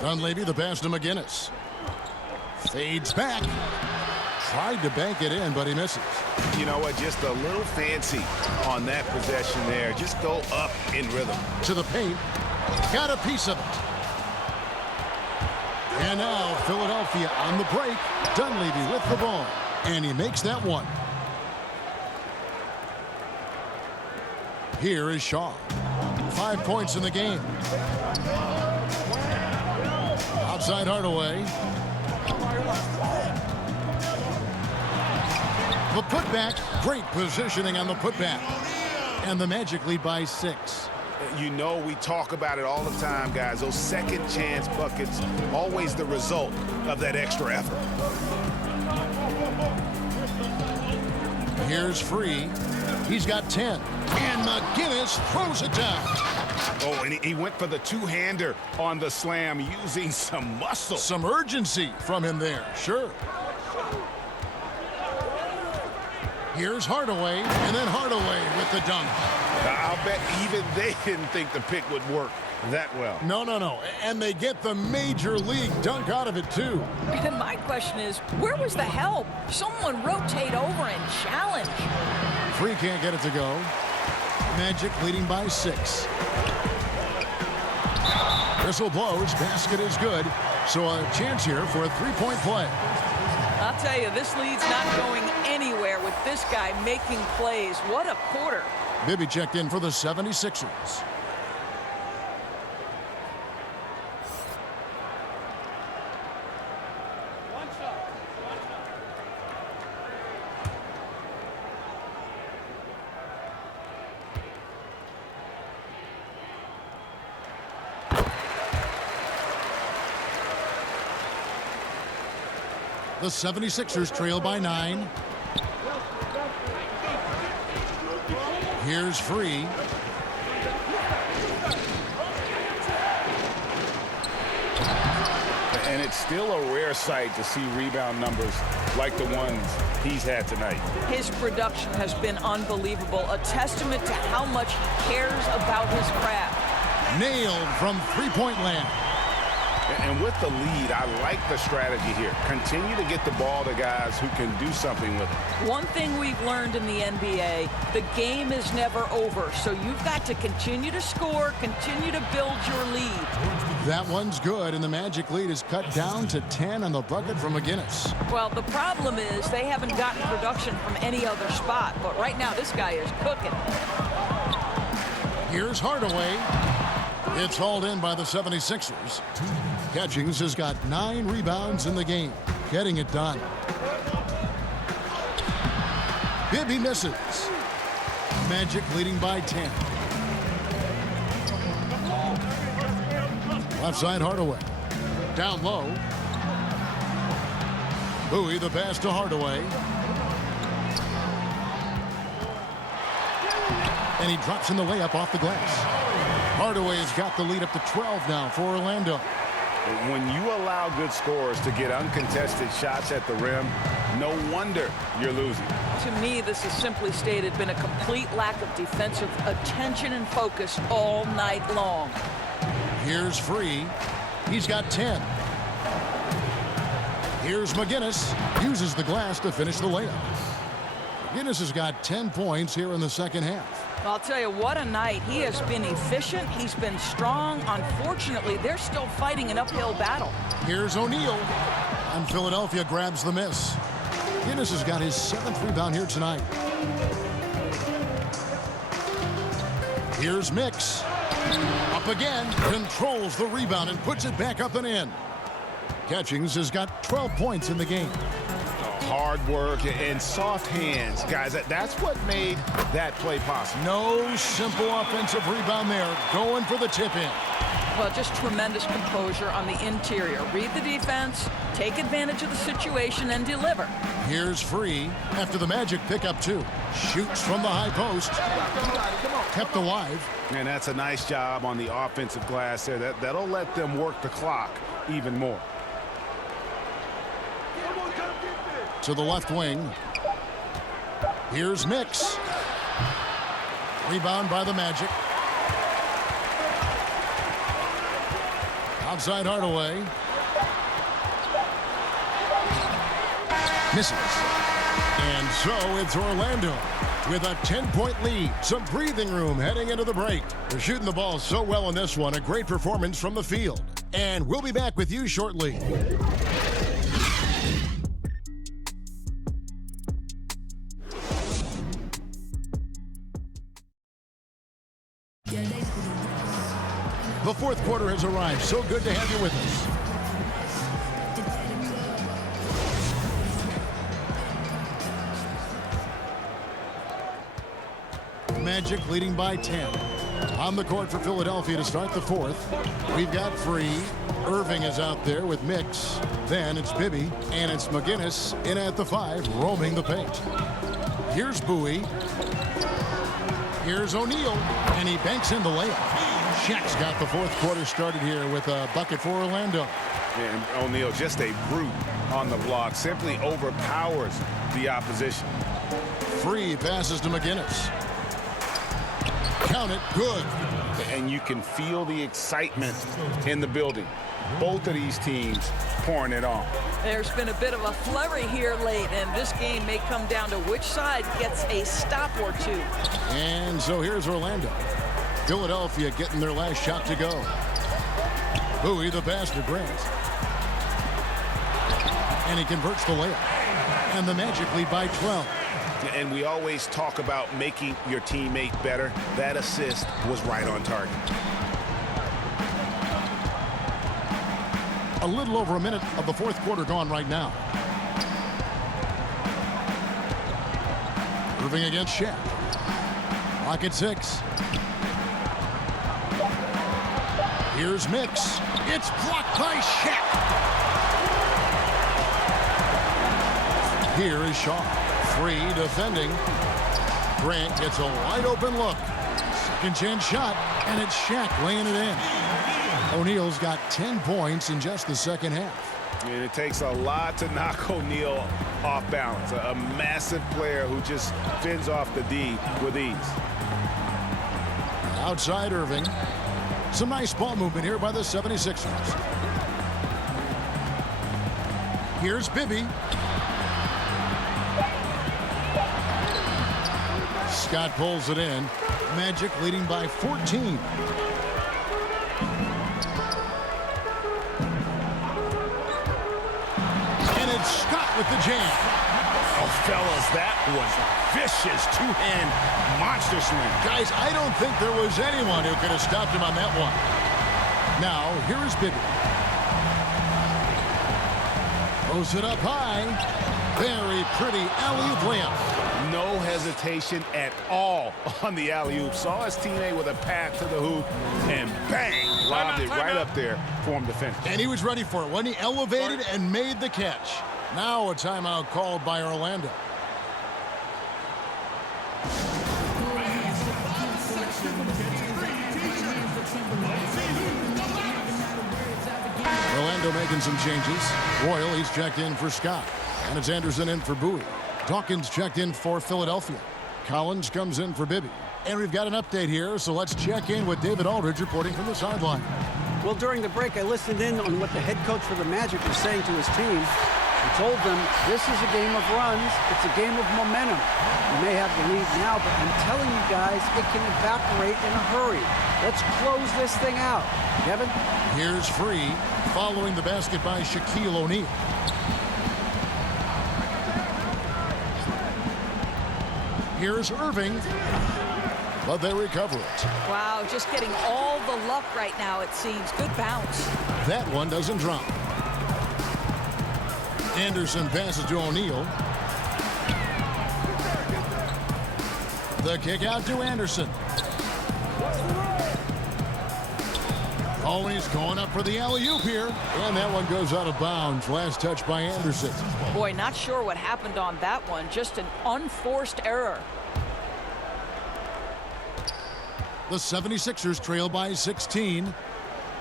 Dunleavy, the pass to McGinnis. Fades back. Tried to bank it in, but he misses. You know what? Just a little fancy on that possession there. Just go up in rhythm. To the paint. Got a piece of it. And now Philadelphia on the break. Dunleavy with the ball. And he makes that one. Here is Shaw. 5 points in the game. Outside Hardaway. The putback. Great positioning on the putback. And the Magic lead by 6. You know, we talk about it all the time, guys. Those second chance buckets, always the result of that extra effort. Here's Free. He's got 10. And McGinnis throws it down. Oh, and he went for the two-hander on the slam using some muscle. Some urgency from him there, sure. Here's Hardaway, and then Hardaway with the dunk. I'll bet even they didn't think the pick would work that well. No. And they get the major league dunk out of it, too. And my question is, where was the help? Someone rotate over and challenge. Free can't get it to go. Magic leading by 6. Whistle blows. Basket is good. So a chance here for a three-point play. I'll tell you, this lead's not going anywhere with this guy making plays. What a quarter. Bibby checked in for the 76ers. The 76ers trail by 9. Here's Free. And it's still a rare sight to see rebound numbers like the ones he's had tonight. His production has been unbelievable, a testament to how much he cares about his craft. Nailed from three-point land. And with the lead, I like the strategy here. Continue to get the ball to guys who can do something with it. One thing we've learned in the NBA, the game is never over. So you've got to continue to score, continue to build your lead. That one's good, and the Magic lead is cut down to 10 on the bucket from McGinnis. Well, the problem is they haven't gotten production from any other spot. But right now, this guy is cooking. Here's Hardaway. It's hauled in by the 76ers. Catchings has got 9 rebounds in the game, getting it done. Bibby misses. Magic leading by 10. Left side Hardaway. Down low. Bowie the pass to Hardaway. And he drops in the layup off the glass. Hardaway has got the lead up to 12 now for Orlando. When you allow good scorers to get uncontested shots at the rim, no wonder you're losing. To me, this is simply stated been a complete lack of defensive attention and focus all night long. Here's Free. He's got 10. Here's McGinnis. Uses the glass to finish the layup. McGinnis has got 10 points here in the second half. I'll tell you, what a night. He has been efficient. He's been strong. Unfortunately, they're still fighting an uphill battle. Here's O'Neal. And Philadelphia grabs the miss. McGinnis has got his 7th rebound here tonight. Here's Mix. Up again. Controls the rebound and puts it back up and in. Catchings has got 12 points in the game. Hard work and soft hands, guys. That's what made that play possible. No simple offensive rebound there. Going for the tip-in. Well, just tremendous composure on the interior. Read the defense, take advantage of the situation, and deliver. Here's Free after the Magic pick up 2. Shoots from the high post. Kept alive. And that's a nice job on the offensive glass there. That'll let them work the clock even more. To the left wing. Here's Mix. Rebound by the Magic. Outside Hardaway. Misses. And so it's Orlando with a 10-point lead. Some breathing room heading into the break. They're shooting the ball so well in this one. A great performance from the field. And we'll be back with you shortly. The fourth quarter has arrived. So good to have you with us. Magic leading by 10. On the court for Philadelphia to start the fourth. We've got Free. Irving is out there with Mix. Then it's Bibby. And it's McGinnis in at the 5, roaming the paint. Here's Bowie. Here's O'Neal. And he banks in the layup. Shaq's got the fourth quarter started here with a bucket for Orlando. And O'Neal, just a brute on the block, simply overpowers the opposition. Free passes to McGinnis. Count it, good. And you can feel the excitement in the building. Both of these teams pouring it on. There's been a bit of a flurry here late, and this game may come down to which side gets a stop or two. And so here's Orlando. Philadelphia getting their last shot to go. Bowie the pass to Grant. And he converts the layup. And the Magic lead by 12. And we always talk about making your teammate better. That assist was right on target. A little over a minute of the fourth quarter gone right now. Irving against Shaq. Clock at 6. Here's Mix. It's blocked by Shaq. Here is Shaw. Free defending. Grant gets a wide open look. Second chance shot, and it's Shaq laying it in. O'Neal's got 10 points in just the second half. And it takes a lot to knock O'Neal off balance. A massive player who just fends off the D with ease. Outside Irving. Some nice ball movement here by the 76ers. Here's Bibby. Scott pulls it in. Magic leading by 14. And it's Scott with the jam. Oh, fellas, that was vicious two-hand monster swing. Guys, I don't think there was anyone who could have stopped him on that one. Now, here is Bibby. Throws it up high. Very pretty alley-oop layup. No hesitation at all on the alley-oop. Saw his teammate with a path to the hoop, and bang, lobbed it right up there for him to finish. And he was ready for it when he elevated and made the catch. Now a timeout called by Orlando. Orlando making some changes. Royal, he's checked in for Scott. And it's Anderson in for Bowie. Dawkins checked in for Philadelphia. Collins comes in for Bibby. And we've got an update here, so let's check in with David Aldridge reporting from the sideline. Well, during the break, I listened in on what the head coach for the Magic was saying to his team. He told them, this is a game of runs. It's a game of momentum. You may have the lead now, but I'm telling you guys, it can evaporate in a hurry. Let's close this thing out. Kevin? Here's Free, following the basket by Shaquille O'Neal. Here's Irving, but they recover it. Wow, just getting all the luck right now, it seems. Good bounce. That one doesn't drop. Anderson passes to O'Neal. The kick out to Anderson. Oh, he's going up for the alley-oop here. And that one goes out of bounds. Last touch by Anderson. Boy, not sure what happened on that one. Just an unforced error. The 76ers trail by 16.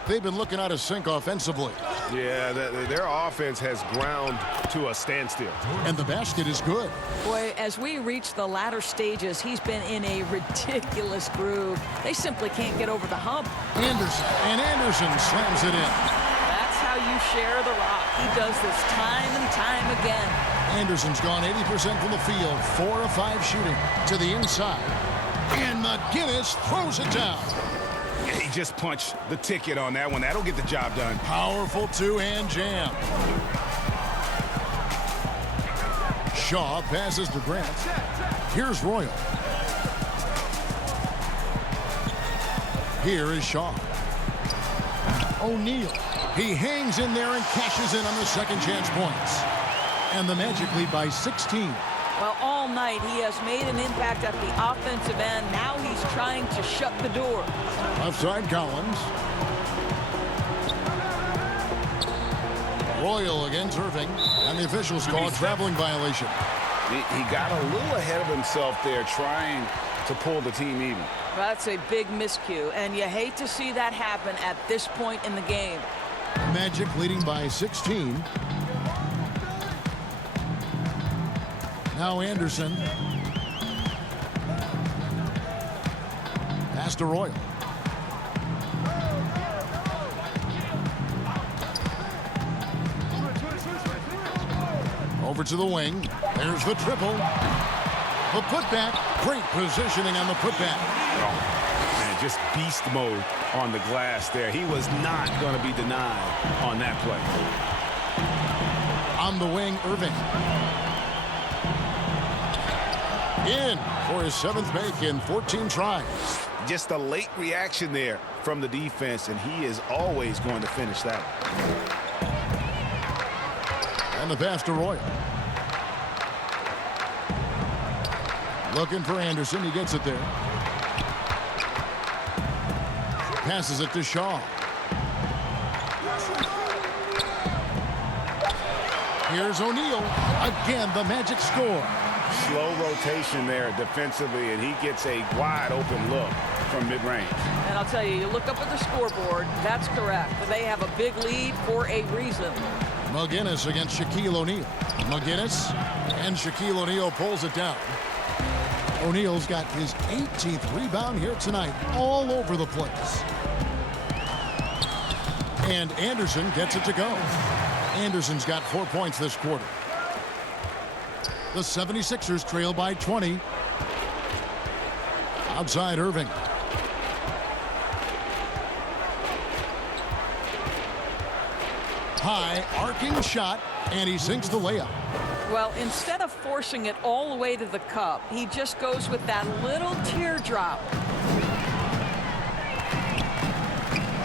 They've been looking out of sync offensively. Yeah, their offense has ground to a standstill. And the basket is good. Boy, as we reach the latter stages, he's been in a ridiculous groove. They simply can't get over the hump. Anderson slams it in. That's how you share the rock. He does this time and time again. Anderson's gone 80% from the field, 4 of 5 shooting to the inside. And McGinnis throws it down. Yeah, he just punched the ticket on that one. That'll get the job done. Powerful two-hand jam. Shaw passes to Grant. Here's Royal. Here is Shaw. O'Neal. He hangs in there and cashes in on the second chance points. And the Magic lead by 16. Well, all night he has made an impact at the offensive end. Now he's trying to shut the door. Offside Collins. Royal against Irving. And the officials call a traveling violation. He got a little ahead of himself there trying to pull the team even. That's a big miscue, and you hate to see that happen at this point in the game. Magic leading by 16. Now Anderson. Pass to Royal. Over to the wing. There's the triple. The putback. Great positioning on the putback. Oh, man, just beast mode on the glass there. He was not going to be denied on that play. On the wing, Irving. In for his 7th make in 14 tries. Just a late reaction there from the defense, and he is always going to finish that. And the pass to Royal. Looking for Anderson. He gets it there. Passes it to Shaw. Here's O'Neal. Again, the Magic score. Slow rotation there defensively, and he gets a wide open look from mid-range. And I'll tell you, you look up at the scoreboard, that's correct. They have a big lead for a reason. McGinnis against Shaquille O'Neal. McGinnis, and Shaquille O'Neal pulls it down. O'Neal's got his 18th rebound here tonight, all over the place. And Anderson gets it to go. Anderson's got 4 points this quarter. The 76ers trail by 20. Outside Irving. High arcing shot, and he sinks the layup. Well, instead of forcing it all the way to the cup, he just goes with that little teardrop.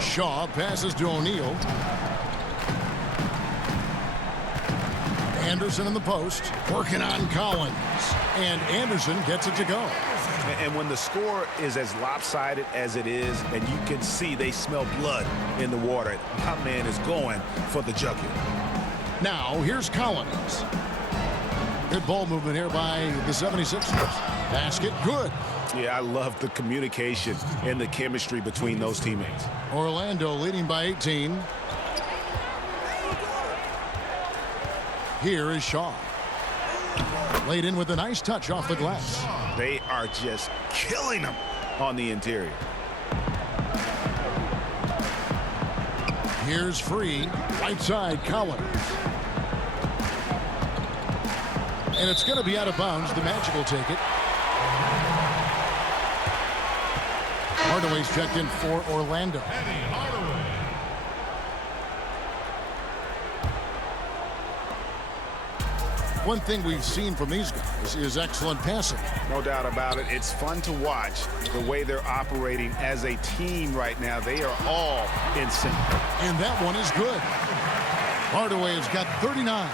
Shaw passes to O'Neal. Anderson in the post, working on Collins. And Anderson gets it to go. And when the score is as lopsided as it is, and you can see they smell blood in the water, my man is going for the jugular. Now, here's Collins. Good ball movement here by the 76ers. Basket, good. Yeah, I love the communication and the chemistry between those teammates. Orlando leading by 18. Here is Shaw. Laid in with a nice touch off the glass. They are just killing them on the interior. Here's Free. Right side, Collins. And it's going to be out of bounds. The Magic will take it. Hardaway's checked in for Orlando. One thing we've seen from these guys is excellent passing. No doubt about it. It's fun to watch the way they're operating as a team right now. They are all in sync. And that one is good. Hardaway has got 39.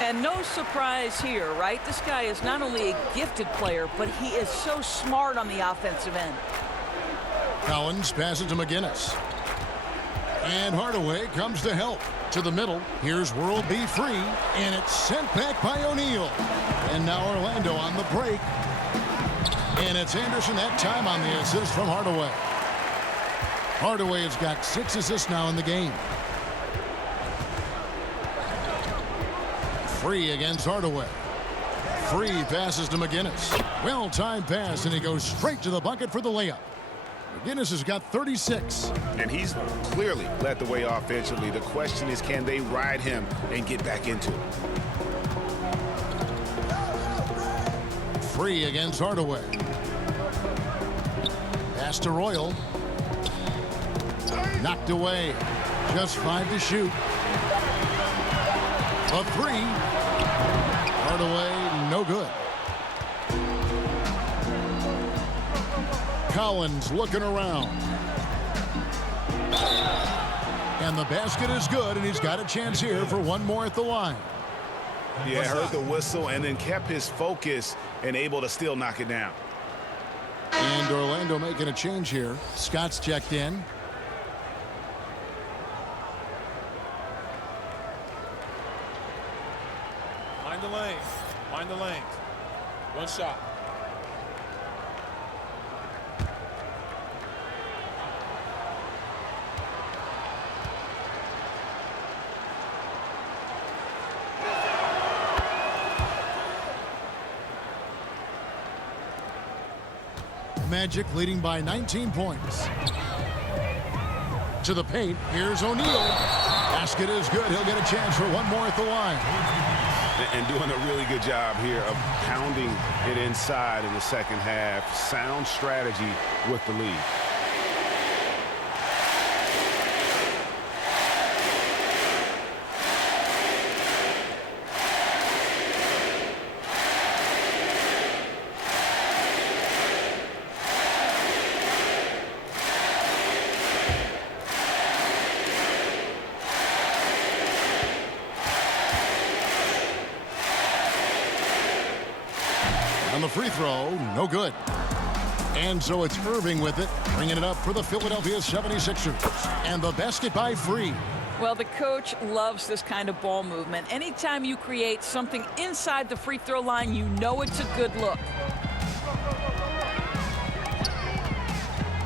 And no surprise here, right? This guy is not only a gifted player, but he is so smart on the offensive end. Collins passes to McGinnis. And Hardaway comes to help. To the middle. Here's World B Free. And it's sent back by O'Neal. And now Orlando on the break. And it's Anderson that time on the assist from Hardaway. Hardaway has got 6 assists now in the game. Free against Hardaway. Free passes to McGinnis. Well-timed pass, and he goes straight to the bucket for the layup. McGinnis has got 36. And he's clearly led the way offensively. The question is, can they ride him and get back into it? Free against Hardaway. Pass to Royal. Knocked away. Just 5 to shoot. A 3. Hardaway, no good. Collins looking around. And the basket is good, and he's got a chance here for one more at the line. Yeah, heard the whistle and then kept his focus and able to still knock it down. And Orlando making a change here. Scott's checked in. Mind the lane. Mind the lane. One shot. Magic leading by 19 points. To the paint. Here's O'Neal. Basket is good. He'll get a chance for one more at the line. And doing a really good job here of pounding it inside in the second half. Sound strategy with the lead. On the free throw, no good. And so it's Irving with it, bringing it up for the Philadelphia 76ers. And the basket by Free. Well, the coach loves this kind of ball movement. Anytime you create something inside the free throw line, you know it's a good look.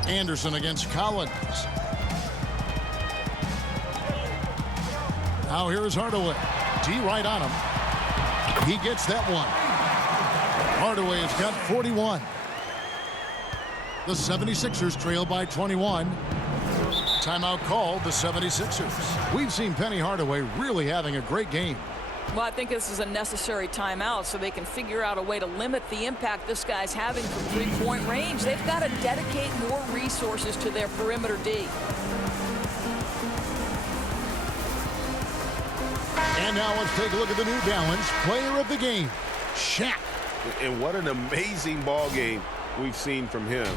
Anderson against Collins. Now here's Hardaway. D right on him. He gets that one. Hardaway has got 41. The 76ers trail by 21. Timeout called the 76ers. We've seen Penny Hardaway really having a great game. Well, I think this is a necessary timeout so they can figure out a way to limit the impact this guy's having from three-point range. They've got to dedicate more resources to their perimeter D. And now let's take a look at the New Balance player of the game, Shaq. And what an amazing ball game we've seen from him.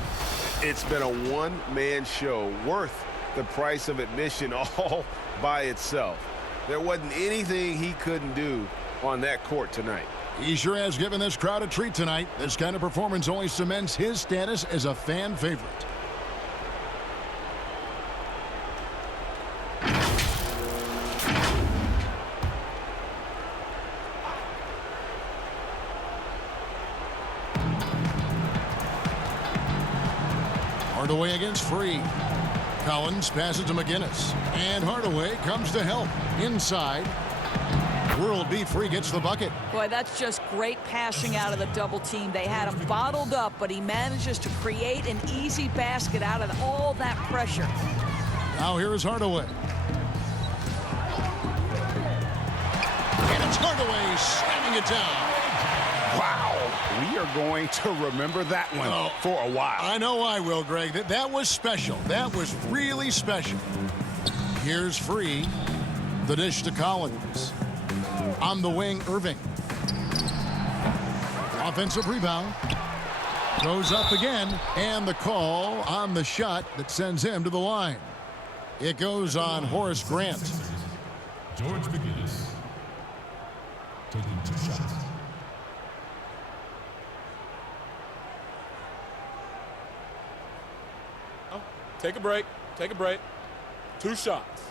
It's been a one-man show worth the price of admission all by itself. There wasn't anything he couldn't do on that court tonight. He sure has given this crowd a treat tonight. This kind of performance only cements his status as a fan favorite. Hardaway against Free. Collins passes to McGinnis. And Hardaway comes to help. Inside. World beat. Free gets the bucket. Boy, that's just great passing out of the double team. They had him bottled up, but he manages to create an easy basket out of all that pressure. Now here is Hardaway. And it's Hardaway slamming it down. Wow. We are going to remember that one for a while. I know I will, Greg. That was special. That was really special. Here's Free. The dish to Collins. On the wing, Irving. Offensive rebound. Goes up again. And the call on the shot that sends him to the line. It goes on Horace Grant. George McGinnis taking 2 shots. Take a break. Take a break. 2 shots.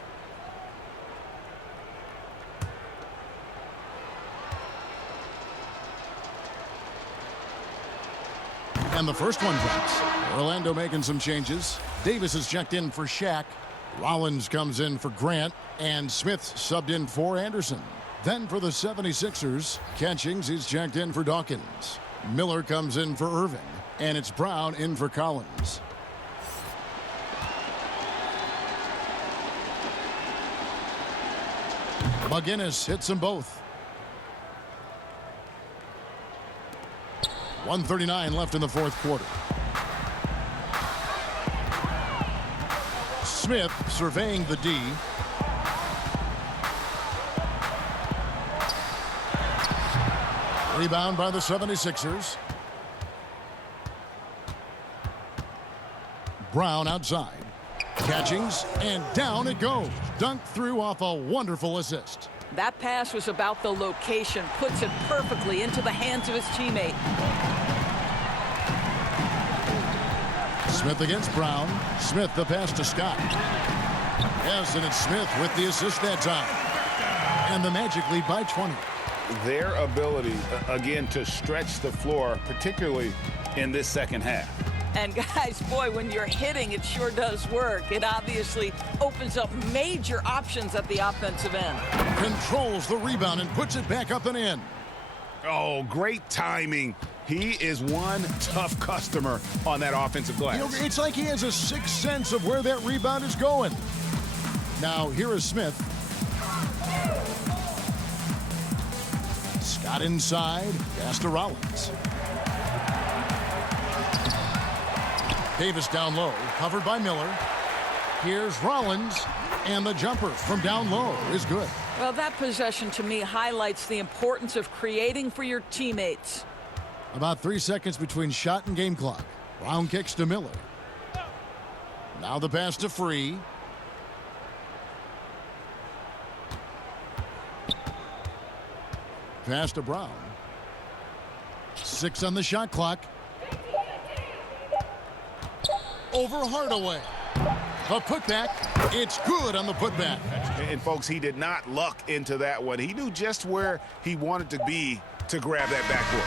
And the first one drops. Orlando making some changes. Davis is checked in for Shaq. Rollins comes in for Grant. And Smith subbed in for Anderson. Then for the 76ers, Catchings is checked in for Dawkins. Miller comes in for Irving. And it's Brown in for Collins. McGinnis hits them both. 1:39 left in the fourth quarter. Smith surveying the D. Rebound by the 76ers. Brown outside. Catchings, and down it goes. Dunked through off a wonderful assist. That pass was about the location. Puts it perfectly into the hands of his teammate. Smith against Brown. Smith the pass to Scott. Yes, and it's Smith with the assist that time. And the Magic lead by 20. Their ability, again, to stretch the floor, particularly in this second half. And guys, boy, when you're hitting, it sure does work. It obviously opens up major options at the offensive end. Controls the rebound and puts it back up and in. Oh, great timing. He is one tough customer on that offensive glass. You know, it's like he has a sixth sense of where that rebound is going. Now, here is Smith. Scott inside. Pass to Rollins. Davis down low, covered by Miller. Here's Rollins, and the jumper from down low is good. Well, that possession to me highlights the importance of creating for your teammates. About 3 seconds between shot and game clock. Brown kicks to Miller. Now the pass to Free. Pass to Brown. 6 on the shot clock. Over Hardaway. A putback. It's good on the putback. And folks, he did not luck into that one. He knew just where he wanted to be to grab that backboard.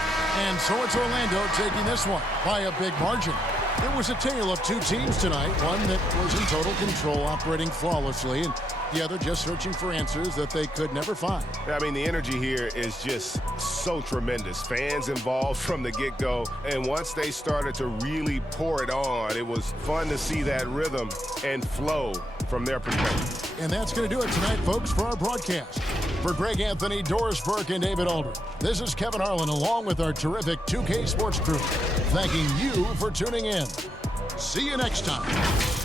And so it's Orlando taking this one by a big margin. It was a tale of two teams tonight, one that was in total control, operating flawlessly, and the other just searching for answers that they could never find. I mean, the energy here is just so tremendous. Fans involved from the get-go, and once they started to really pour it on, it was fun to see that rhythm and flow from their perspective. And that's going to do it tonight, folks, for our broadcast. For Greg Anthony, Doris Burke, and David Aldridge, this is Kevin Harlan along with our terrific 2K Sports crew, thanking you for tuning in. See you next time.